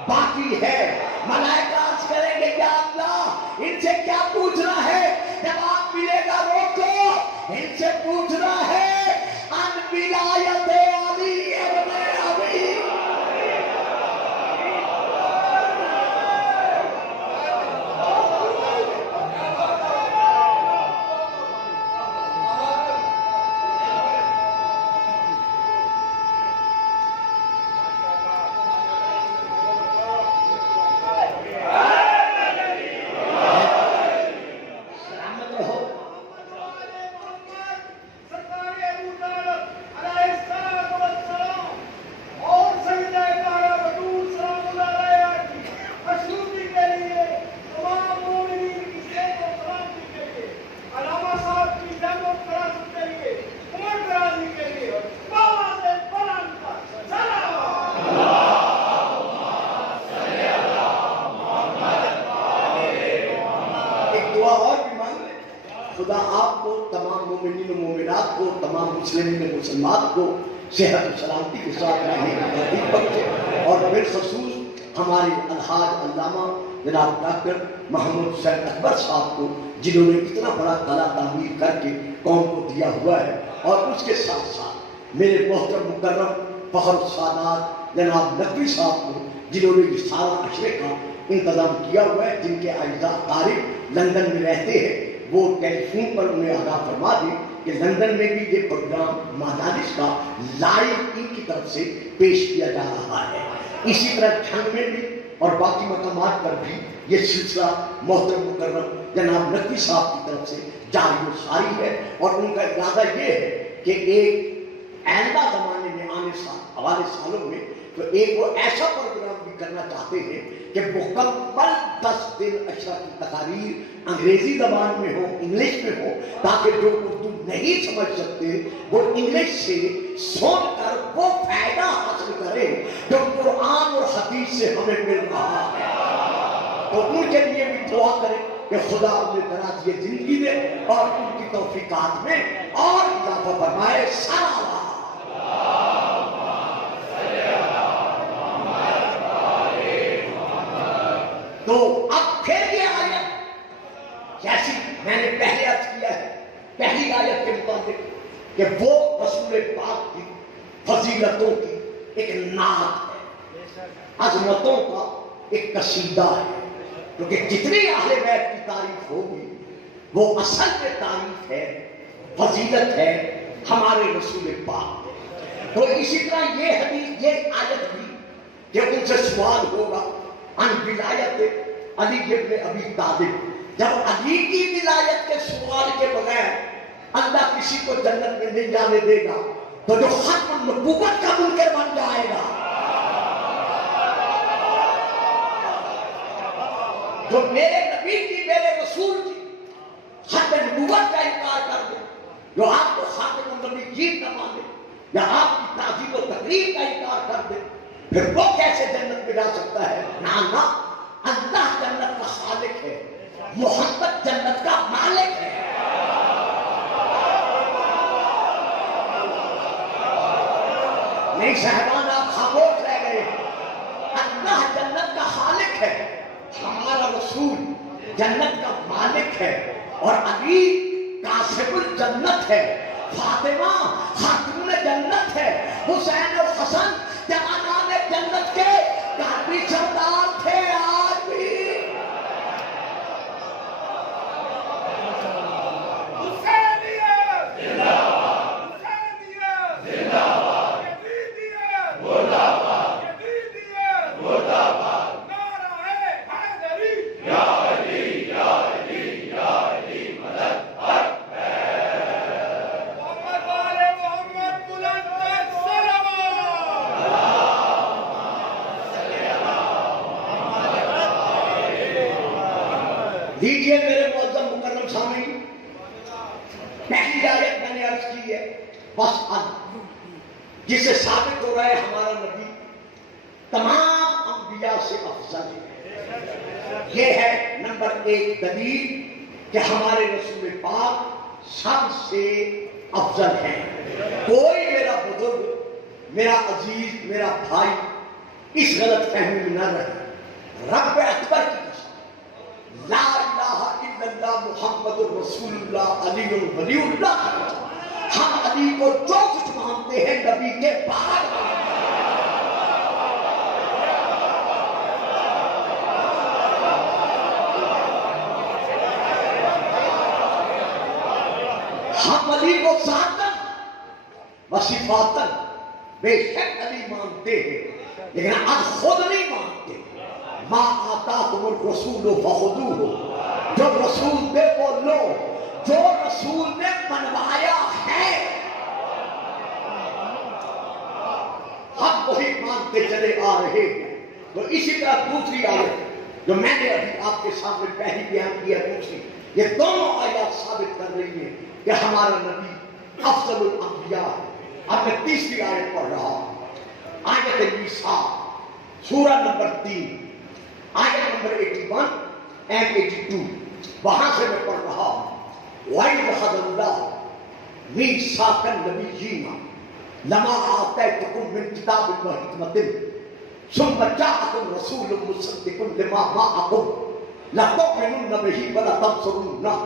باقی ہے۔ ملائکہ عرض کریں گے یا اللہ ان سے کیا پوچھنا ہے؟ جواب ملے گا روکو، ان سے پوچھنا ہے ان ولایت علی ابن ابی۔ خدا آپ کو، تمام مومنین و مومنات کو، تمام مسلمین و مسلمات کو صحت و سلامتی کے ساتھ رہنے کی توفیق بخشے، اور بالخصوص ہمارے الحاج علامہ جناب ڈاکٹر محمد حسین اکبر صاحب کو، جنہوں نے اتنا بڑا قلعہ تعمیر کر کے قوم کو دیا ہوا ہے، اور اس کے ساتھ ساتھ میرے محترم مکرم فخر السادات جناب نقوی صاحب کو، جنہوں نے یہ سارا عشرے کا انتظام کیا ہوا ہے، جن کے اعزاء قارب لندن میں رہتے ہیں، وہ ٹیلی فون پر انہیں آگاہ فرما دیں کہ لندن میں بھی یہ پروگرام مجالس کا لائیو ان کی طرف سے پیش کیا جا رہا ہے۔ اسی طرح جھنگ میں بھی اور باقی مقامات پر بھی یہ سلسلہ محترم مکرم جناب نقوی صاحب کی طرف سے جاری و ساری ہے، اور ان کا ارادہ یہ ہے کہ ایک آئندہ زمانے میں آنے سالوں میں تو ایک وہ ایسا پروگرام بھی کرنا چاہتے ہیں کہ مکمل 10 دن عشرہ کی تقاریر انگریزی زبان میں ہو، انگلش میں ہو، تاکہ جو اردو نہیں سمجھ سکتے وہ انگلش سے سن کر وہ فائدہ حاصل کرے جو قرآن اور حدیث سے ہمیں مل رہا ہے۔ تو ان کے لیے بھی دعا کریں کہ خدا انہیں دراز یہ زندگی دے اور ان کی توفیقات میں اور اضافہ فرمائے. سارا تو اب پھر یہ آیت جیسی میں نے پہلے عرض کیا ہے پہلی آیت کے مطابق کہ وہ رسول پاک کی فضیلتوں کی ایک نعت ہے, عظمتوں کا ایک قصیدہ ہے, کیونکہ جتنی اہل بیت کی تعریف ہوگی وہ اصل میں تعریف ہے, فضیلت ہے ہمارے رسول پاک. تو اسی طرح یہ حدیث یہ آیت بھی کہ ان سے سوال ہوگا عن ولایت علی ابن ابی طالب, جب علی کی ولایت کے سوال کے بغیر اللہ کسی کو جنت میں نہیں جانے دے گا تو جو ختم النبوت کا منکر بن جائے گا, جو میرے نبی کی میرے رسول کی ختم نبوت کا انکار کر دے, جو آپ کو خاتم النبیین نہ مانے یا آپ کی تعظیم و تقریر کا انکار کر دے, پھر وہ کیسے جنت میں جا سکتا ہے؟ نہ اللہ جنت کا خالق ہے, محمد جنت کا مالک ہے. نہیں صاحبان آپ خاموش رہ گئے. اللہ جنت کا خالق ہے, ہمارا رسول جنت کا مالک ہے, اور علی کاسب الجنت ہے, فاطمہ خاتون جنت ہے, حسین و حسن جوانان جنت کے کافی سردار تھے. آج بھی دیجئے میرے معظم مکرم سامعین, پہلی آیت میں نے عرض کی ہے بس جس سے ثابت ہو رہا ہے ہمارا نبی تمام انبیاء سے افضل ہے. یہ ہے نمبر ایک دلیل کہ ہمارے رسول پاک سب سے افضل ہے. کوئی میرا بزرگ, میرا عزیز, میرا بھائی اس غلط فہمی میں نہ رہے. رب اکبر کی لا الہ الا اللہ محمد رسول اللہ علی ولی اللہ, ہم علی کو جو کچھ مانتے ہیں نبی کے بعد. ہم علی کو ذاتاً و صفاتاً بے شک علی مانتے ہیں, لیکن آج خود نہیں مانتے. ما آتاکم الرسول فخذوہ, جو رسول دے وہ لو, جو رسول نے بنوایا ہے ہم وہی مانتے چلے آ رہے ہیں. تو اسی طرح دوسری آیت جو میں نے ابھی آپ کے سامنے پہلی بیان کیا, دوسری, یہ دونوں آیات ثابت کر رہی ہیں کہ ہمارا نبی افضل الانبیاء ہے. اب میں تیسری آیت پڑھ رہا ہوں, آیت نساء سورہ نمبر 3 آیت نمبر 81 and 82, وہاں سے میں پڑھ رہا ہوں. وَإِذْ أَخَذَ اللَّهُ مِيثَاقَ النَّبِيِّينَ لَمَا آتَيْتُكُم مِّن كِتَابٍ وَحِكْمَةٍ ثُمَّ جَاءَكُمْ رَسُولٌ مُّصَدِّقٌ لِّمَا مَعَكُمْ لَتُؤْمِنُنَّ بِهِ وَلَتَنصُرُنَّهُ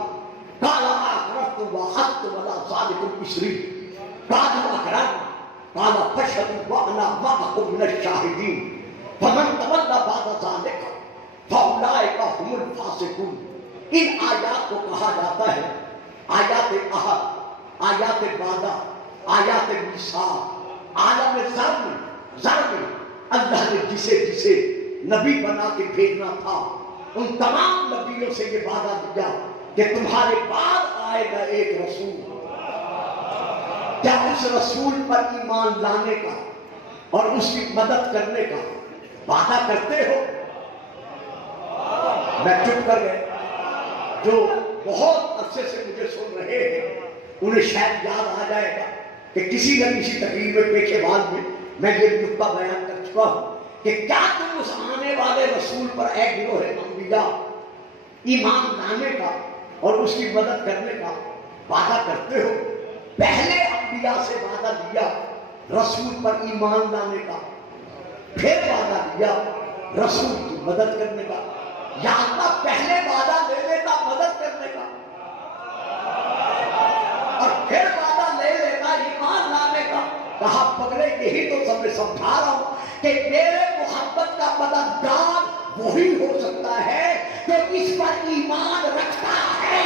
قَالَ أَقْرَرْتُمْ وَأَخَذْتُمْ عَلَىٰ ذَٰلِكُمْ إِصْرِي قَالُوا أَقْرَرْنَا قَالَ فَاشْهَدُوا وَأَنَا مَعَكُم مِّنَ الشَّاهِدِينَ فَمَن تَوَلَّىٰ بَعْدَ ذَٰلِكَ فَأُولَٰئِكَ هُمُ الْفَاسِقُونَ. ان آیات کو کہا جاتا ہے آیات احد, آیات وعدہ, آیات میثاق. عالم زر میں اللہ نے جسے جسے نبی بنا کے بھیجنا تھا ان تمام نبیوں سے یہ وعدہ دیا کہ تمہارے بعد آئے گا ایک رسول. کیا اس رسول پر ایمان لانے کا اور اس کی مدد کرنے کا وعدہ کرتے ہو؟ میں چپ کر گئے. جو بہت عرصے سے مجھے سن رہے ہیں انہیں شاید یاد آ جائے گا کہ کسی نہ کسی تقریر میں پیچھے بعد میں یہ نقطہ بیان کر چکا ہوں کہ کیا تم اس آنے والے رسول پر اے گروہ انبیاء ایمان لانے کا اور اس کی مدد کرنے کا وعدہ کرتے ہو؟ پہلے انبیاء سے وعدہ لیا رسول پر ایمان لانے کا، پھر وعدہ لیا رسول کی مدد کرنے کا، یا اللہ پہلے وعدہ لے لیتا مدد کرنے کا اور پھر وعدہ لے لیتا ایمان لانے کا؟ کہا پگلے یہی تو تمہیں سمجھا رہا ہوں کہ میرے محبت کا مددگار وہی ہو سکتا ہے جو اس پر ایمان رکھتا ہے۔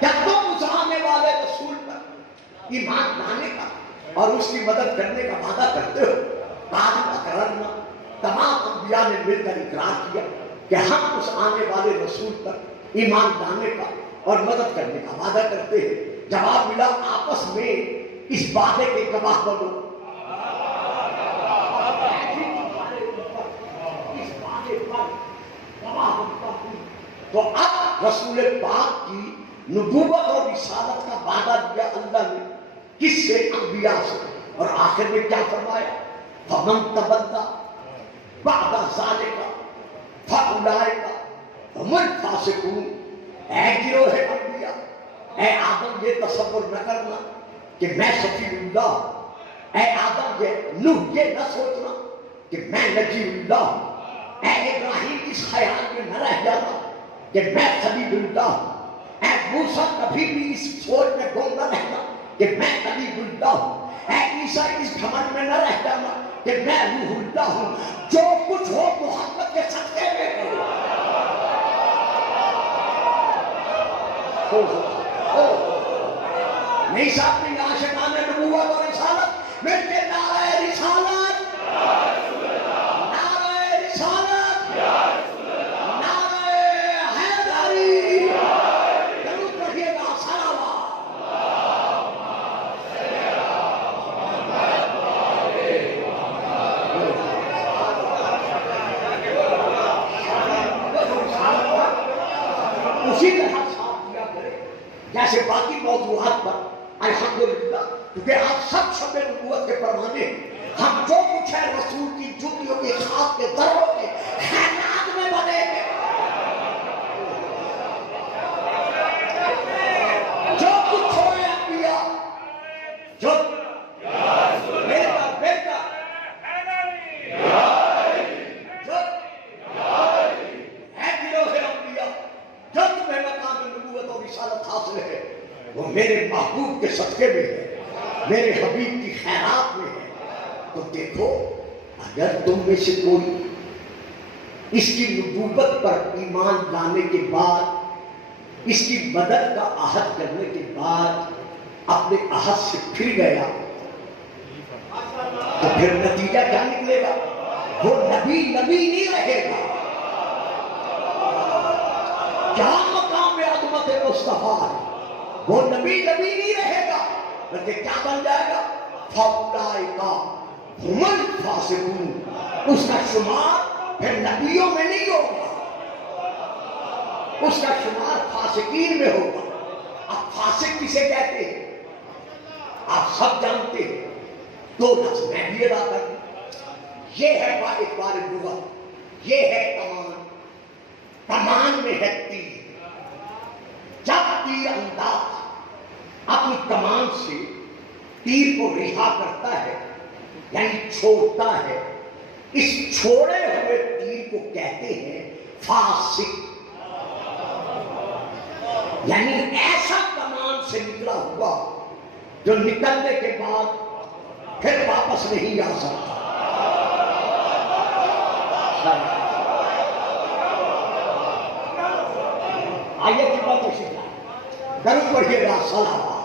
جب تم اس آنے والے رسول پر ایمان لانے کا اور اس کی مدد کرنے کا وعدہ کرتے ہو، قالوا اقررنا، تمام انبیاء نے مل کر اقرار کیا کہ ہم اس آنے والے رسول پر ایمان لانے کا اور مدد کرنے کا وعدہ کرتے ہیں۔ جواب ملا آپس میں اس وعدے کے گواہ بنو۔ تو اب رسول پاک کی نبوت اور رسالت کا وعدہ دیا اللہ نے، کس سے؟ انبیاء سے، اور آخر میں کیا فرمایا؟ فَمَن تَوَلَّىٰ بَعْدَ ذَٰلِكَ فَأُولَٰئِكَ هُمُ الْفَاسِقُونَ۔ اے گروہ انبیاء، اے آدم یہ تصور نہ کرنا کہ میں صفی اللہ ہوں، اے آدم نوح یہ نہ سوچنا کہ میں نجی اللہ ہوں، اے ابراہیم اس خیال میں نہ رہ جانا کہ میں خلیل اللہ ہوں، اے موسیٰ کبھی بھی اس سوچ میں گم نہ رہنا کہ میں خلیل اللہ ہوں، اے عیسیٰ اس گھمنڈ میں نہ رہ جانا کہ میں روح اللہ ہوں۔ جو کچھ ہو محمد کے صدقے میں نہیں صاحب نے عاشقان نبوت اور رسالت مل کے نعرہ رسالت، نعرہ رسالت، نعرہ حیدری، ضرور پڑھیے گا صلوات۔ اسی طرح ساتھ دیا کرے جیسے باقی موضوعات پر الحمدللہ، کیونکہ آپ سب شب نبوت کے پروانے ہیں۔ ہم جو کچھ ہے رسول کی جوتیوں کے خاک کے ذروں کے خیرات میں بنے گے، جو کچھ ہوئے انبیاء، جو بیٹا بیٹا جو ہے گروہ انبیاء، جو تمہیں مقام نبوت اور رسالت حاصل ہے وہ میرے محبوب کے صدقے میں ہے، میرے حبیب کی خیرات میں ہے۔ تو دیکھو اگر تم میں سے کوئی اس کی نبوت پر ایمان لانے کے بعد، اس کی مدد کا عہد کرنے کے بعد اپنے عہد سے پھر گیا تو پھر نتیجہ کیا نکلے گا؟ وہ نبی نہیں رہے گا۔ کیا مقام میں عظمت مصطفیٰ ہے؟ وہ نبی نہیں رہے گا، بلکہ کیا بن جائے گا؟ فَأُولَٰئِكَ هُمُ الْفَاسِقُونَ۔ اس کا شمار پھر نبیوں میں نہیں ہوگا، اس کا شمار فاسقین میں ہوگا۔ اب فاسق کسے کہتے ہیں آپ سب جانتے ہیں، دو لفظ میں بھی ادا کروں، یہ ہے اعتبار لغت، یہ ہے کمان۔ کمان میں ہے تیر، جب تیر انداز اپنی کمان سے تیر کو رہا کرتا ہے یعنی چھوڑتا ہے، اس چھوڑے ہوئے تیر کو کہتے ہیں فاسق، یعنی ایسا کمان سے نکلا ہوا جو نکلنے کے بعد پھر واپس نہیں آ سکتا۔ آئیے کی بات تشریف لائیں، درود پڑھیے گا صلوات۔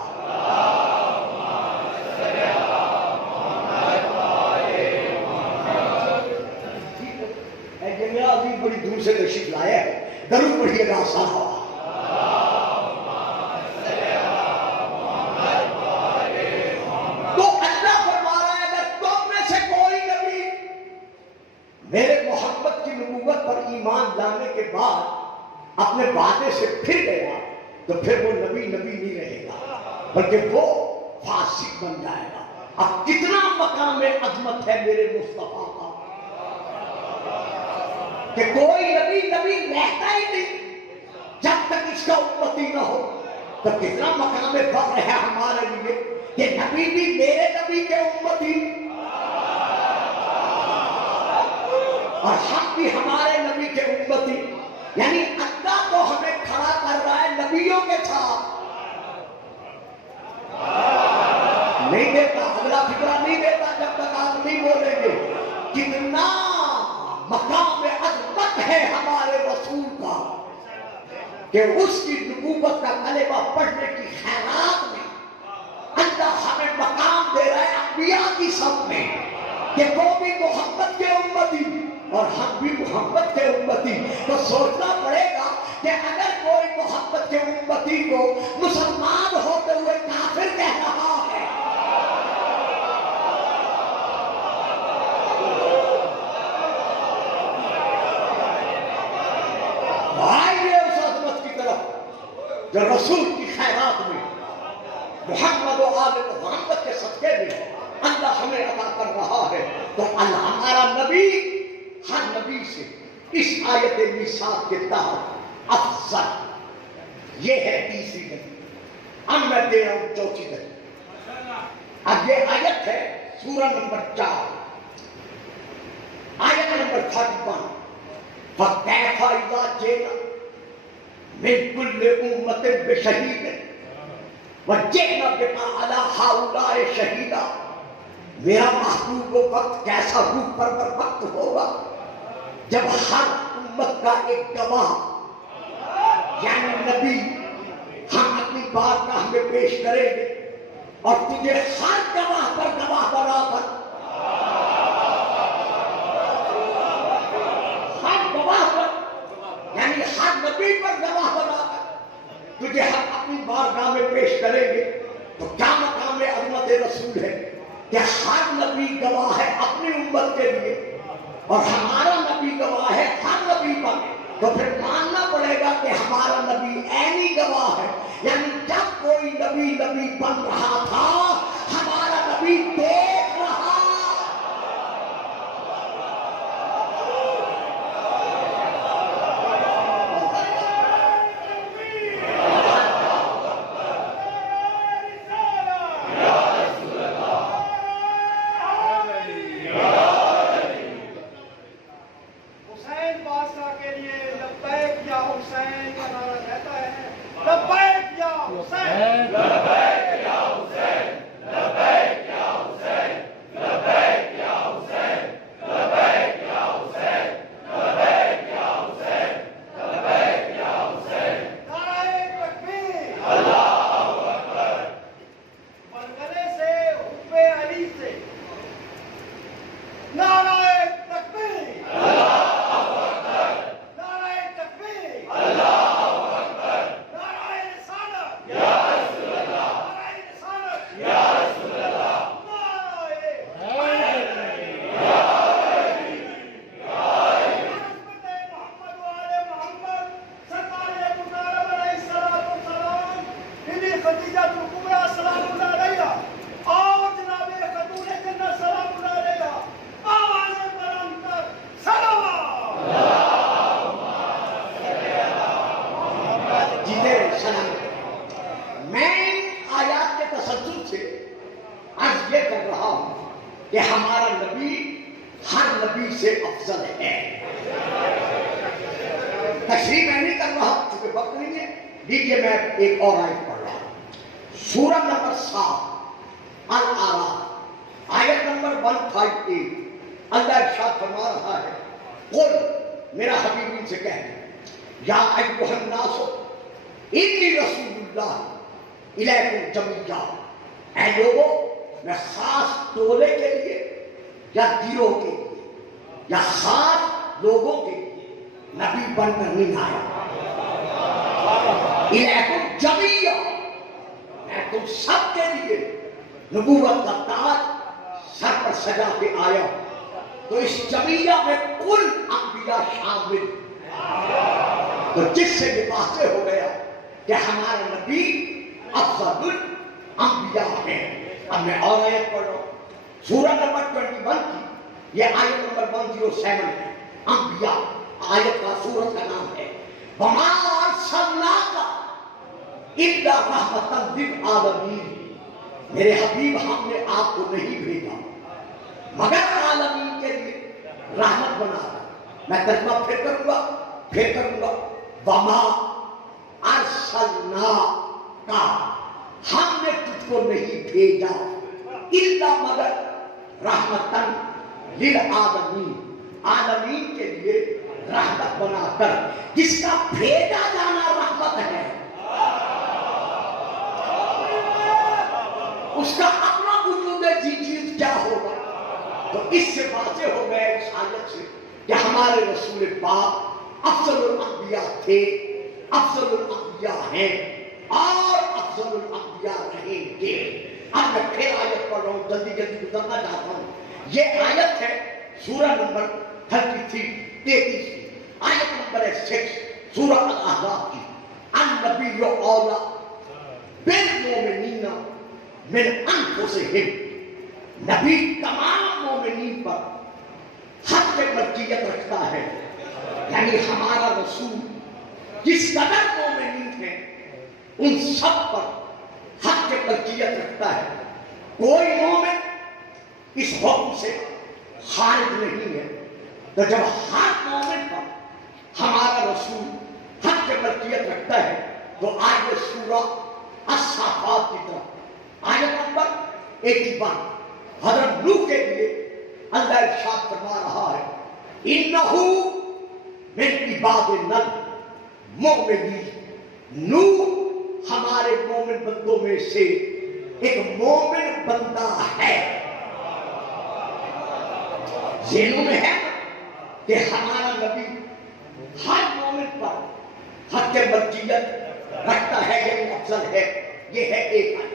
میرا عظیم بڑی دور سے تشریف لایا ہے، درود پڑھیے گا صلوات۔ تو اللہ فرما رہا ہے اگر تم میں سے کوئی نبی میرے محمد کی نبوت پر ایمان لانے کے بعد اپنے وعدے سے پھر گیا تو پھر وہ نبی نہیں رہے گا، بلکہ وہ فاسق بن جائے گا۔ اب کتنا مقام عظمت ہے میرے مصطفیٰ کا کہ کوئی نبی رہتا ہی نہیں جب تک اس کا امتی نہ ہو. تو کتنا مقام فخر ہے ہمارے لیے کہ نبی بھی میرے نبی کے امتی اور ہم بھی ہمارے نبی کے امتی. یعنی اللہ تو ہمیں کھڑا کر رہا ہے نبیوں کے ساتھ. نہیں دیتا اگلا فکرہ نہیں دیتا جب تک آپ نہیں بولیں گے. کتنا مقام عظمت ہے ہمارے رسول کا کہ اس کی نبوت کا کلمہ پڑھنے کی خیرات میں اللہ ہمیں مقام دے رہا ہے انبیاء کی صف میں کہ وہ بھی محمد کے امتی اور ہم بھی محمد کے امتی. تو سوچنا پڑے گا کہ اگر کوئی محمد کے امتی کو مسلمان ہوتے ہوئے کافر کہہ رہا ہے جو رسول کی خیرات میں محمد و آل محمد کے صدقے میں اللہ ہمیں عطا کر رہا ہے. تو اللہ ہمارا نبی ہر نبی سے اس آیت میثاق کے تحت افضل. یہ ہے تیسری دلیل. اب میں دے رہا ہوں چوتھی دلیل. اب یہ آیت ہے سورہ نمبر 4 آیت نمبر 31. فَكَيْفَ إِذَا جِئْنَا مِن كُلِّ أُمَّةٍ بِشَهِيدٍ وَجِئْنَا بِكَ عَلَىٰ هَٰؤُلَاءِ شَهِيدًا. میرا محبوب و وقت کیسا روح پرور وقت ہوگا جب ہر امت کا ایک گواہ یعنی نبی ہم اپنی بارگاہ میں پیش کریں گے اور تجھے ہر گواہ پر گواہ بنا کر ہر گواہ پر یعنی ہر نبی پر گواہ بنا کر تجھے ہم اپنی بارگاہ میں پیش کریں گے. تو کیا مقام عظمت رسول ہے کہ ہر نبی گواہ ہے اپنی امت کے لیے اور ہمارا نبی گواہ ہے ہر نبی پر. تو پھر ماننا پڑے گا کہ ہمارا نبی عینی گواہ ہے. یعنی جب کوئی نبی بن رہا تھا ہمارا نبی دیکھ رہا. کہ ہمارا نبی ہر نبی سے افضل ہے. تشریح میں نہیں کر رہا چونکہ وقت نہیں ہے. دیکھیے میں ایک اور آیت پڑھ رہا ہوں. سورہ نمبر 7 الاعراف آیت نمبر 158. اللہ ارشاد فرما رہا ہے قل میرا حبیب ان سے کہہ دے یا ایھا الناس انی رسول اللہ الیکم جمیعا. اے لوگوں میں خاص ٹولے کے لیے یا گروہ کے لیے یا خاص لوگوں کے لیے نبی بن کر نہیں آیا. الیکم جمیعا میں تم سب کے لیے نبوت کا تاج سر پر سجا کے آیا. تو اس جمیعہ میں کل انبیاء شامل. تو جس سے یہ واضح ہو گیا کہ ہمارا نبی افضل الانبیاء ہے. اب میں اور آیت پڑھ رہا ہوں، سورہ نمبر 21 کی یہ آیت نمبر 107 ہے، انبیاء آیت کا سورت کا نام ہے، وَمَا أَرْسَلْنَاكَ إِلَّا رَحْمَةً لِلْعَالَمِينَ، میرے حبیب ہم نے آپ کو نہیں بھیجا مگر عالمین کے لیے رحمت بنا کر۔ میں ترجمہ پھر کروں گا، وَمَا أَرْسَلْنَاكَ، ہم نے تجھ کو نہیں بھیجا الا مگر رحمتاً للعالمین، عالمین کے لیے رحمت بنا کر، جس کا بھیجا جانا رحمت ہے، اس کا اپنا وجود جی چیز کیا ہوگا؟ تو اس سے واضح ہو گیا اس آیت سے کہ ہمارے رسول پاک افضل الانبیاء تھے، افضل الانبیاء ہیں اور افضل الانبیاء رہیں گے۔ اب میں پھر آیت پڑھ رہا ہوں، جلدی گزرنا چاہتا ہوں۔ یہ آیت ہے سورہ نمبر 33 کی، آیت نمبر 6 سورہ الاحزاب کی، النبی اولیٰ بالمؤمنین من انفسہم، نبی تمام مومنین پر حق مرجعیت رکھتا ہے، یعنی ہمارا رسول جس قدر مومنین ہیں ان سب پر حق مرجعیت رکھتا ہے۔ کوئی مومن اس حکم سے خارج نہیں ہے، تو جب ہر مومن پر ہمارا رسول حق مرجعیت رکھتا ہے تو آج سورہ الصافات کی طرف آیت نمبر 81 حضرت نوح کے لیے اللہ ارشاد فرما رہا ہے، اِنَّهُ مِنْ عِبَادِنَا الْمُؤْمِنِينَ، نوح ہمارے مومن بندوں میں سے ایک مومن بندہ ہے۔ ذہنوں میں ہے کہ ہمارا نبی ہر مومن پر حق مرجعیت رکھتا ہے، یعنی افضل ہے۔ یہ ہے ایک آیت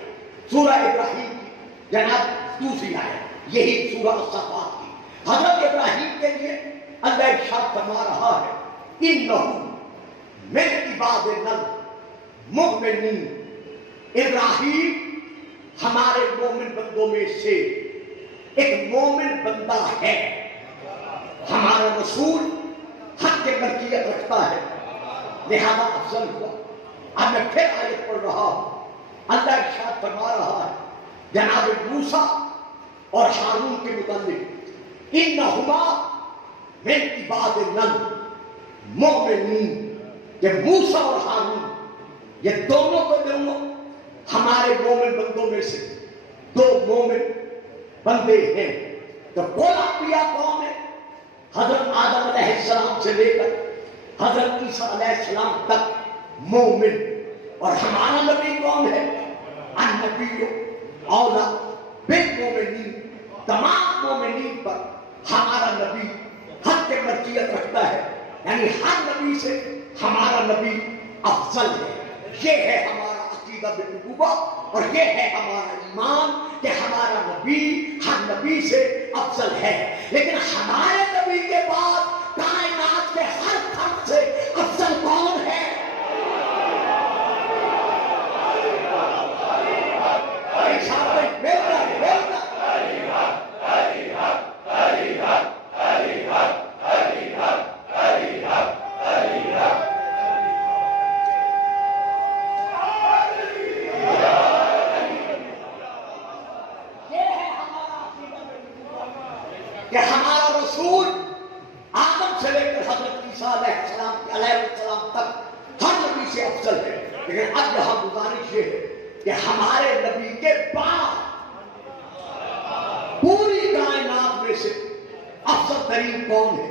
سورہ ابراہیم کی، جناب دوسری آیت یہی سورہ الصافات کی، حضرت ابراہیم کے لیے اللہ ارشاد فرما رہا ہے، اِنَّهُ مِنْ عِبَادِنَا الْمُؤْمِنِينَ، ابراہیم ہمارے مومن بندوں میں سے ایک مومن بندہ ہے۔ ہمارا رسول حق کی مرجعیت رکھتا ہے، لہذا افضل ہوا۔ اب میں پھر آیت پڑھ رہا ہوں، اللہ ارشاد فرما رہا ہے جناب موسیٰ اور ہارون کے متعلق، اِنَّهُمَا مِنْ عِبَادِنَا الْمُؤْمِنِينَ، کہ موسیٰ اور ہارون یہ دونوں کو دونوں ہمارے مومن بندوں میں سے دو مومن بندے ہیں۔ تو کل انبیاء کون ہے؟ حضرت آدم علیہ السلام سے لے کر حضرت عیسیٰ علیہ السلام تک مومن، اور ہمارا نبی کون ہے؟ النبی اولیٰ بالمؤمنین، تمام مومنین پر ہمارا نبی حق مرجعیت رکھتا ہے، یعنی ہر نبی سے ہمارا نبی افضل ہے۔ یہ ہے ہمارا عقیدہ بالنبوہ، اور یہ ہے ہمارا ایمان کہ ہمارا نبی ہر نبی سے افضل ہے۔ لیکن ہمارے نبی کے بعد کائنات کے ہر فرد سے افضل کون ہے؟ کہ ہمارا رسول آدم سے لے کر حضرت عیسیٰ علیہ السلام تک ہر نبی سے افضل ہے۔ لیکن اب یہاں گزارش یہ ہے کہ ہمارے نبی کے بعد پوری کائنات میں سے افضل ترین کون ہے؟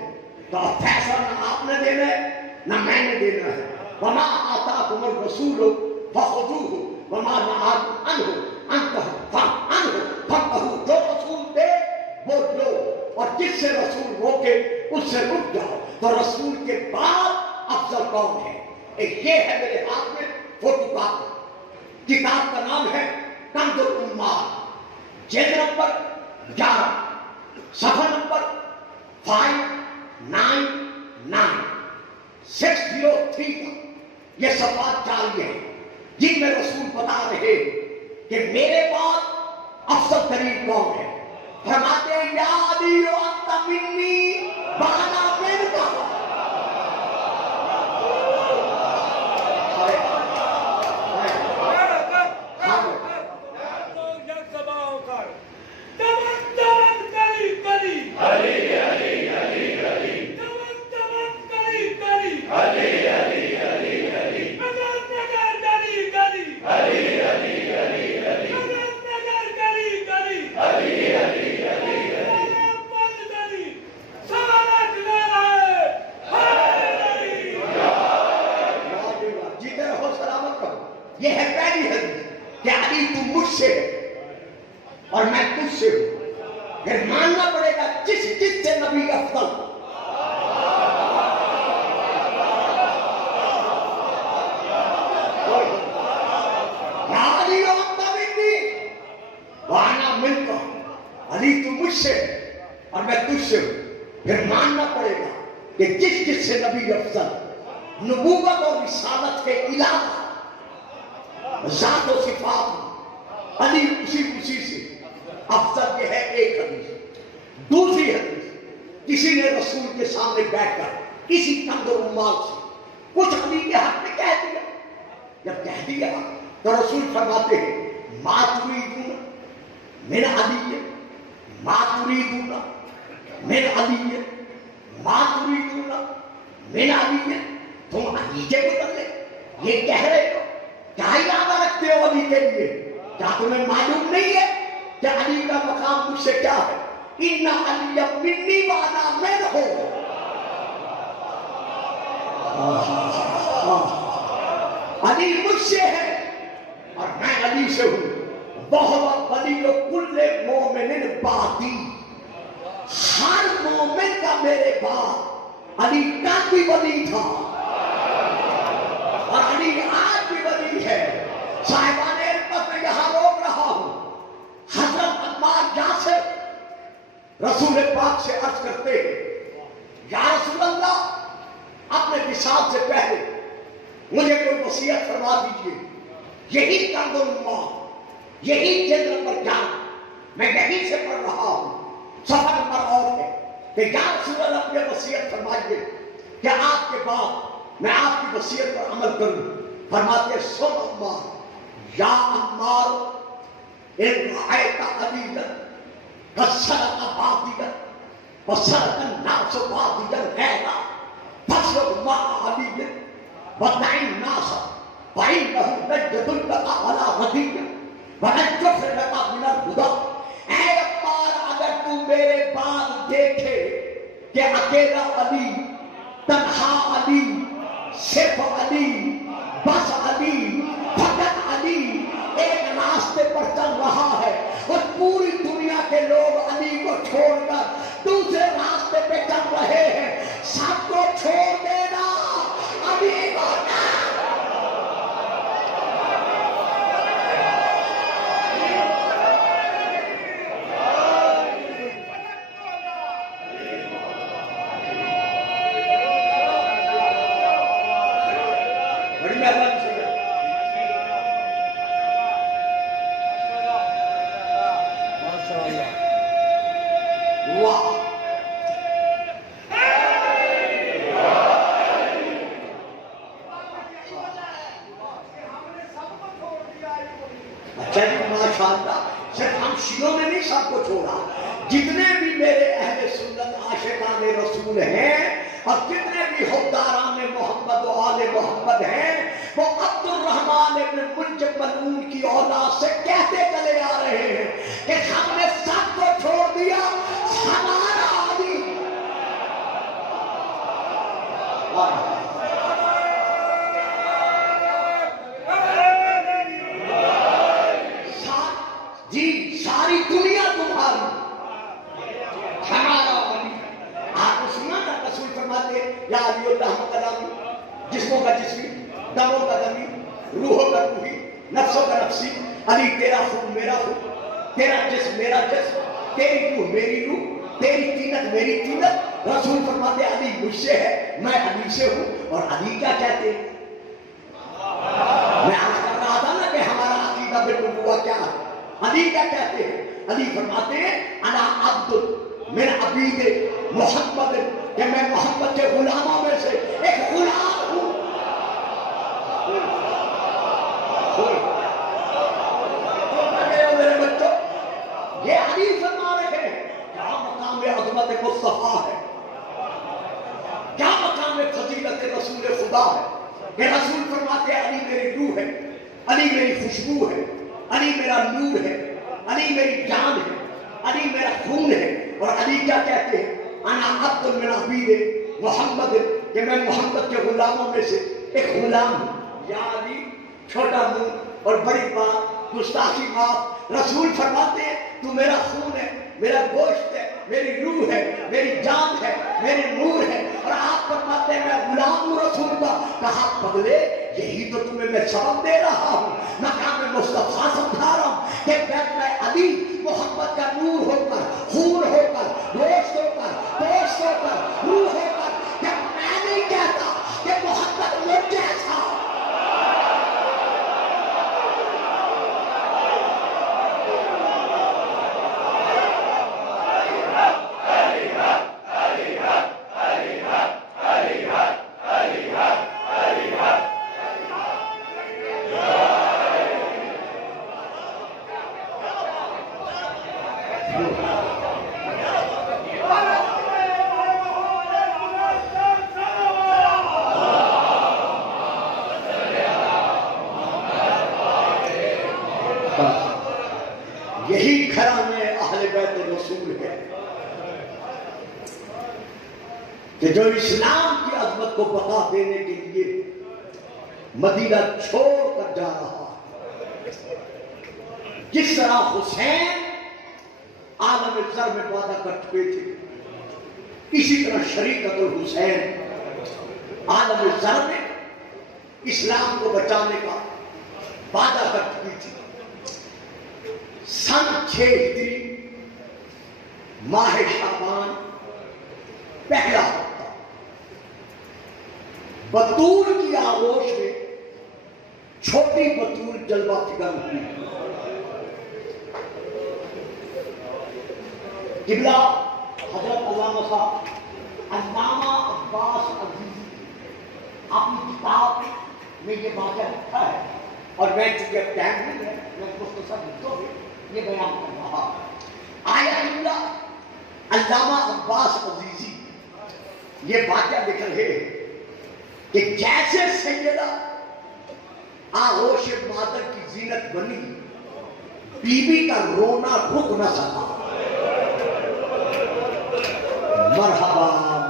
تو اب فیصلہ نہ آپ نے دینا ہے نہ میں نے دینا ہے۔ وَمَا آتَاكُمُ الرَّسُولُ فَخُذُوهُ وَمَا نَهَاكُمْ عَنْهُ فَانتَهُوا، جو رسول دے وہ لو، اور جس سے رسول روکے اس سے رک جاؤ۔ تو رسول کے بعد افضل کون ہے؟ یہ ہے میرے ہاتھ میں فوٹو کاپی، کتاب کا نام ہے کنز الامہات، جلد نمبر 11، صفحہ نمبر 599 603 کا یہ صفحات جاری ہیں، جن میں رسول بتا رہے کہ میرے بعد ترین قوم ہے. فرماتے ہیں یا علی انت منی وانا منک. یہ ہے پہلی حدیث کہ علی تم مجھ سے اور میں تجھ سے ہوں. پھر ماننا پڑے گا جس سے نبی افضل. علی انت منی وانا منک. علی تم مجھ سے اور میں تجھ سے ہوں. پھر ماننا پڑے گا کہ جس سے نبی افضل. نبوت اور رسالت کے علاوہ ذات و صفات علی اسی سے افضل. یہ ہے ایک حدیث. دوسری حدیث کسی نے رسول کے سامنے بیٹھ کر کسی تنگ و رومال سے کچھ علی کے حق میں کہہ دیا. جب کہہ دیا تو رسول فرماتے ہیں ما تريدون من علی ما تريدون من علی ما تريدون من علی. تم علی کے متعلق یہ کہہ رہے ہو, کیا ارادہ رکھتے ہو علی کے لیے؟ کیا تمہیں معلوم نہیں ہے کہ علی کا مقام مجھ سے کیا ہے؟ ان علی منی وانا منہ. علی مجھ سے ہے اور میں علی سے ہوں. بہت ولی کل مومن بعدی. ہر مومن کا میرے بعد علی کا بھی ولی تھا اور علی آج بھی ولی ہے. صاحبان علمت میں یہاں روک رہا ہوں. حضرت عمار یاسر رسول پاک سے عرض کرتے ہیں یا رسول اللہ اپنے وصال سے پہلے مجھے کوئی وصیت فرما دیجیے. یہی کنز الایمان, یہی جلد نمبر 11 میں یہیں سے پڑھ رہا ہوں. صفحہ نمبر اور ہے کہ یا رسول اللہ اپنے وصیت فرمائیے کہ آپ کے بعد میں آپ کی وصیت پر عمل کروں. فرماتے سن عمار یا عمار ان رأیت علیلا قد سرق باطلا وسرق الناس باطلا غیرا فاسلک مع علی ودع الناس فإنه لن يضلك ولا غديا ولن يفرقك من الهدى. اے عمار اگر تو میرے بعد دیکھے کہ اکیلا علی, تنہا علی, صرف علی, بس علی, فقط علی ایک راستے پر چل رہا ہے اور پوری دنیا کے لوگ علی کو چھوڑ کر دوسرے راستے پہ چل رہے ہیں, سب کو چھوڑ دینا علی کو نہ. صرف ہم شیعوں نے نہیں سب کو چھوڑا, جتنے بھی میرے اہل سنت عاشقان رسول ہیں اور جتنے بھی حبداران محمد و آل محمد ہیں وہ عبد الرحمن ابن ملجم ملعون کی اولاد سے کہتے چلے آ رہے ہیں کہ ہم نے سب کو چھوڑ دیا, ہمارا علی. جی ساری دنیا تمہاری, ہمارا علی. آپ نے سنا نا رسول فرماتے یا علی اللہ کلامی, جسموں کا جسمی, دموں کا دمی, روحوں کا روحی, نفسوں کا نفسی. علی تیرا خون میرا خون, تیرا جسم میرا جسم, تیری روح میری روح, تیری تینت میری تینت. رسول فرماتے علی مجھ سے ہے, میں علی سے ہوں. اور علی کیا کہتے ہیں؟ میں عرض کر رہا تھا نا کہ ہمارا عقیدہ بالنبوہ کیا ہے. علی کیا کہتے ہیں؟ علی فرماتے ہیں انا عبد من عبید محمد، کہ میں محمد کے غلاموں میں سے ایک غلام ہوں۔ میرے بچوں، یہ علی فرما رہے ہیں کیا مقام عظمت مصطفیٰ ہے، کیا مقام فضیلت رسول خدا ہے کہ رسول فرماتے ہیں علی میری روح ہے، علی میری خوشبو ہے، علی میرا نور ہے، علی میری جان ہے، علی میرا خون ہے۔ اور علی کیا کہتے ہیں انا عبد من عبید محمد، کہ میں محمد کے غلاموں میں سے ایک غلام ہوں۔ یا علی، چھوٹا منہ اور بڑی بات، گستاخی معاف۔ رسول فرماتے ہیں تو میرا خون ہے، میرا گوشت ہے، میری روح ہے، میری جان ہے، میری نور ہے، اور آپ فرماتے ہیں میں غلام ہوں رسول کا۔ کہا پگلے یہی تو تمہیں میں سبق دے رہا ہوں، مقام مصطفیٰ سمجھا رہا ہوں کہ میں علی محمد کا نور ہو کر، خون ہو کر، گوشت ہو کر، دوست ہو کر، روح ہو کر، کہ میں نہیں کہتا کہ محمد مجھ جیسا۔ یہی گھرانے اہل بیت رسول ہے کہ جو اسلام کی عظمت کو بتا دینے کے لیے مدینہ چھوڑ کر جا رہا۔ جس طرح حسین عالم زر میں وعدہ کر چکے تھے، اسی طرح شریکت الحسین عالم زر میں اسلام کو بچانے کا وعدہ کر چکی تھی۔ سن 6 ہجری ماہ شعبان پہلا ہفتہ بطور کی آغوش میں چھوٹی بطور جلوہ فکر ہوئی۔ قبلہ حضرت علامہ صاحب علامہ عباس عزیزی اپنی کتاب میں یہ واقعہ لکھا ہے، اور میں چونکہ اب ٹائم نہیں ہے میں مختصر لکھوں گے یہ بیان کر رہا۔ آیا اللہ علامہ عباس عزیزی یہ واقعہ لکھ رہے ہیں کہ جیسے سیدہ آغوش مادر کی زینت بنی، بی بی کا رونا رک نہ سکا۔ مرحبا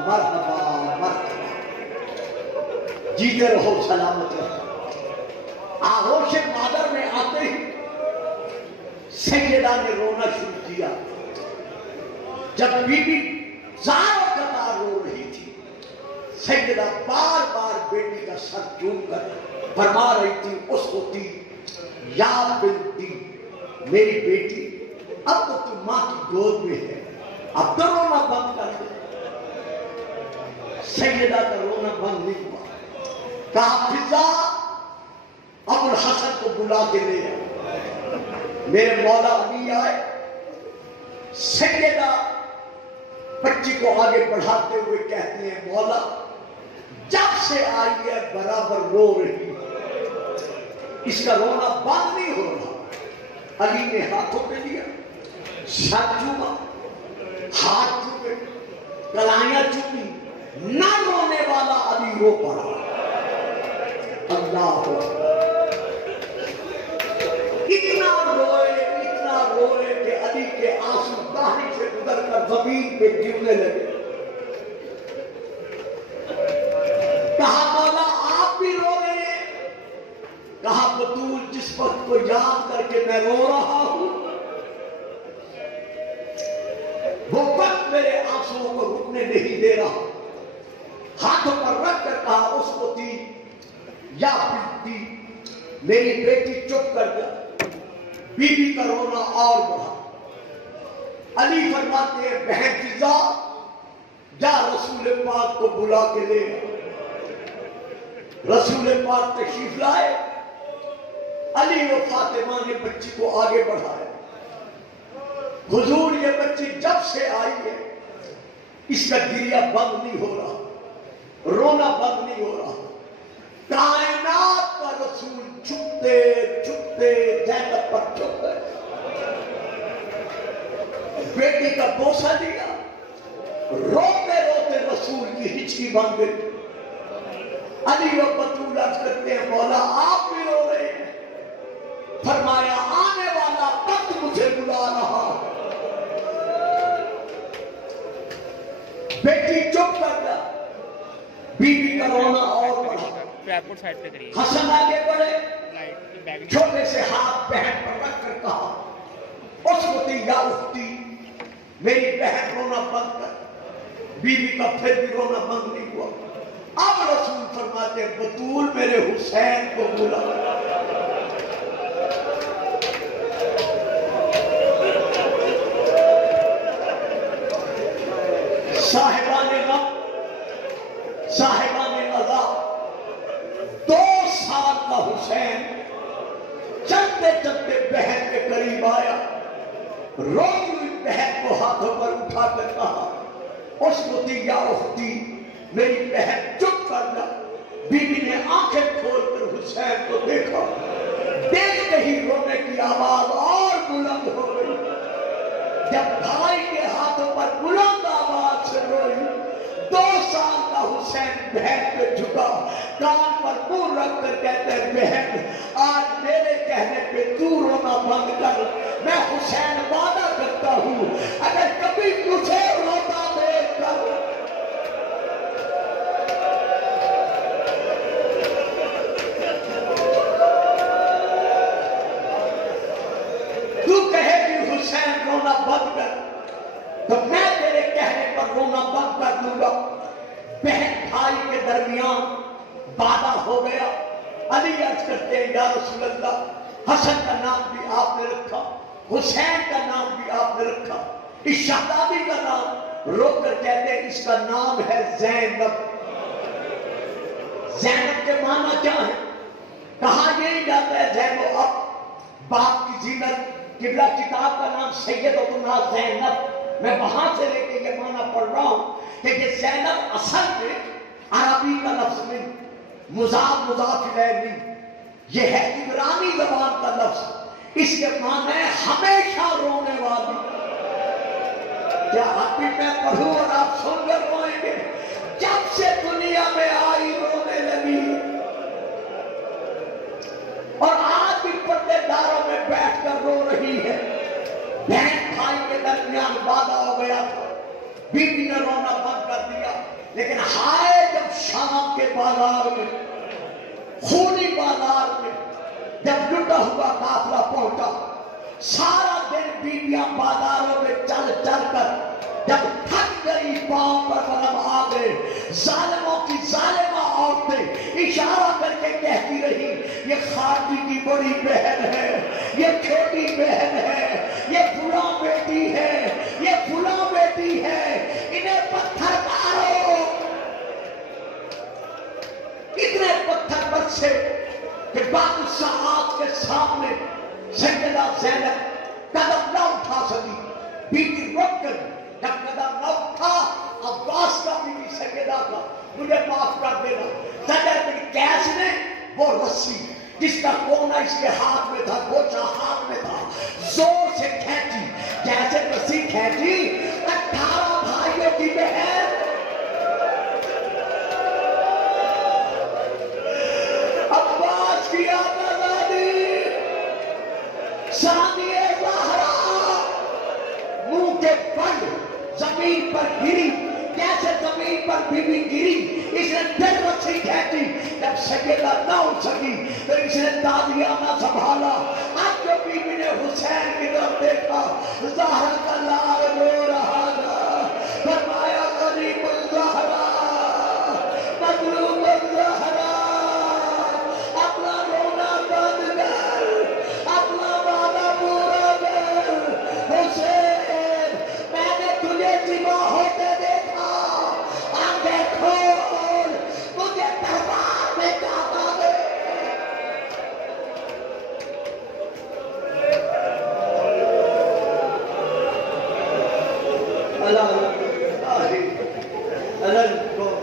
مرحبا مرحبا، جیتے رہو سلامت رہو۔ آغوش مادر میں آتے ہی سیدہ نے رونا شروع کیا۔ جب بی بی زار قطار رو رہی تھی، سیدہ بار بار بیٹی کا سر چوم کر فرما رہی تھی اسقطی یا بنتی، میری بیٹی اب تو تم ماں کی گود میں ہے، اب تو رونا بند کر دے۔ سیدہ کا رونا بند نہیں ہوا۔ کہا فضا ابو الحسن کو بلا کے لے آئے۔ میرے مولا علی آئے، سیدہ بچی کو آگے بڑھاتے ہوئے کہتی ہیں مولا جب سے آئی ہے برابر رو رہی ہے، اس کا رونا بند نہیں ہو رہا۔ علی نے ہاتھوں پہ لیا، سر چوما، ہاتھ چومے، کلائیاں چومی، نہ رونے والا علی رو پڑا۔ اللہ اتنا روئے کہ علی کے آنسو داڑھی سے گزر کر زمین پہ گرنے لگے۔ کہا مولا آپ بھی رو رہے ہیں؟ کہا بطول جس وقت کو یاد کر کے میں رو رہا ہوں، وہ وقت میرے آنسوؤں کو رکنے نہیں دے رہا۔ ہاتھوں پر رکھ کر کہا اس کو تھی یا بنتی، میری بیٹی چپ کر جا۔ بی بی کا رونا اور بڑھا۔ علی فرماتے ہیں بہن فضا جا رسول پاک کو بلا کے لے۔ رسول پاک تشریف لائے، علی و فاطمہ نے بچی کو آگے بڑھایا۔ حضور یہ بچی جب سے آئی ہے اس کا گریہ بند نہیں ہو رہا، رونا بند نہیں ہو رہا۔ کائنات کا رسول چھپتے چھپتے زینب پر چھپ گئے، بیٹی کا بوسہ دیا، روتے روتے رسول کی ہچکی بن گئی۔ علی و بطول عرض کرتے ہیں مولا آپ بھی رو رہے ہیں، فرمایا آنے والا وقت مجھے بلا رہا ہے۔ بیٹی چپ کر گیا، بیوی کا رونا اور بڑھا۔ حسن آگے بڑھے، چھوٹے سے ہاتھ بہن پر رکھ کر کہا اسکتی یا اختی، میری بہن رونا بند کر۔ بیوی کا پھر بھی رونا بند نہیں ہوا۔ اب رسول فرماتے ہیں بطول میرے حسین کو بلا۔ صاحبان غم، صاحبان عذاب، 2 سال کا حسین چلتے چلتے بہن کے قریب آیا، روتی ہوئی بہن کو ہاتھوں پر اٹھا کر کہا اسکتی یا اختی، میری بہن چپ کر جا۔ بیوی نے آنکھیں کھول کر حسین کو دیکھا، دیکھتے ہی رونے کی آواز اور بلند ہو گئی۔ جب بھائی کے ہاتھوں پر بلند آواز سے روئی، 2 سال کا حسین بہن پہ جھکا، کان پر منہ رکھ کر کہتے ہیں بہن آج میرے کہنے پہ تو رونا بند کر، میں حسین وعدہ کرتا ہوں اگر کبھی تجھے روتا دیکھ کر تو کہے کہ حسین رونا بند کر تو میں تیرے کہنے پر رونا بند کر دوں گا۔ بہن بھائی کے درمیان وعدہ ہو گیا۔ علی عرض کرتے ہیں یا رسول اللہ حسن کا نام بھی آپ نے رکھا، حسین کا نام بھی آپ نے رکھا، اس شہزادی کا نام رو کر کہتے ہیں اس کا نام ہے زینب۔ زینب کے معنی کیا ہے؟ کہا یہی جاتا ہے زینب اب باپ کی زینت۔ قبلہ کتاب کا نام سیدتنا زینب، میں وہاں سے لے کے یہ معنی پڑھ رہا ہوں کہ یہ زینب اصل میں عربی کا لفظ نہیں، مضاف الیہ نہیں، یہ ہے عبرانی زبان کا لفظ، اس کے معنی ہے ہمیشہ رونے والی۔ کیا اب بھی میں پڑھوں اور آپ سن کر روئیں گے؟ جب سے دنیا میں آئی رونے لگی، اور آج بھی پردے داروں میں بیٹھ کر رو رہی ہے۔ بہن بھائی کے درمیان وعدہ ہو گیا تھا، بیوی نے رونا بند کر دیا، لیکن ہائے جب شام کے بازار میں، خونی بازار میں جب لٹا ہوا قافلہ پہنچا، سارا دن بیویاں بازاروں میں چل چل کر جب تھک گئی، پاؤں پر برم آ گئے، ظالموں کی ظالمہ عورتیں اشارہ کر کے کہتی رہی یہ خارجی کی بڑی بہن ہے، یہ چھوٹی بہن ہے، یہ فلاں بیٹی ہے، یہ فلاں بیٹی ہے، انہیں پتھر مارو۔ اتنے پتھر برسے کہ بعد الساعات کے سامنے سیدہ زینب قدم نہ اٹھا سکی، بیوی رک گئی۔ جب قدم نہ اٹھا، عباس کا بیوی سیدہ کا مجھے معاف کر دینا، زینب بن قیس نے وہ رسی جس کا کونا اس کے ہاتھ میں تھا، گوچا ہاتھ میں تھا، زور سے کھینچی، جیسے رسی کھینچی 18 بھائیوں کی بہن عباس کی آزادی، ثانیہ زہرا منہ کے بند زمین پر گری، جیسے زمین پر بیوی گری اس نے پھر رسی کھینچی، جب سیدہ نہ اٹھ سکی تو اس نے دادیانہ سنبھالا۔ اب جو بیوی نے حسین کی طرف دیکھا، زہرا کا لال رو رہا تھا، فرمایا غریب الزہرا مظلوم الزہرا، اپنا رونا بند کر، اپنا وعدہ پورا کر۔ حسین میں نے تجھے ذبح ہوتے دیکھا، آنکھیں کھول، مجھے دربار میں جاتا دے۔ الگ کو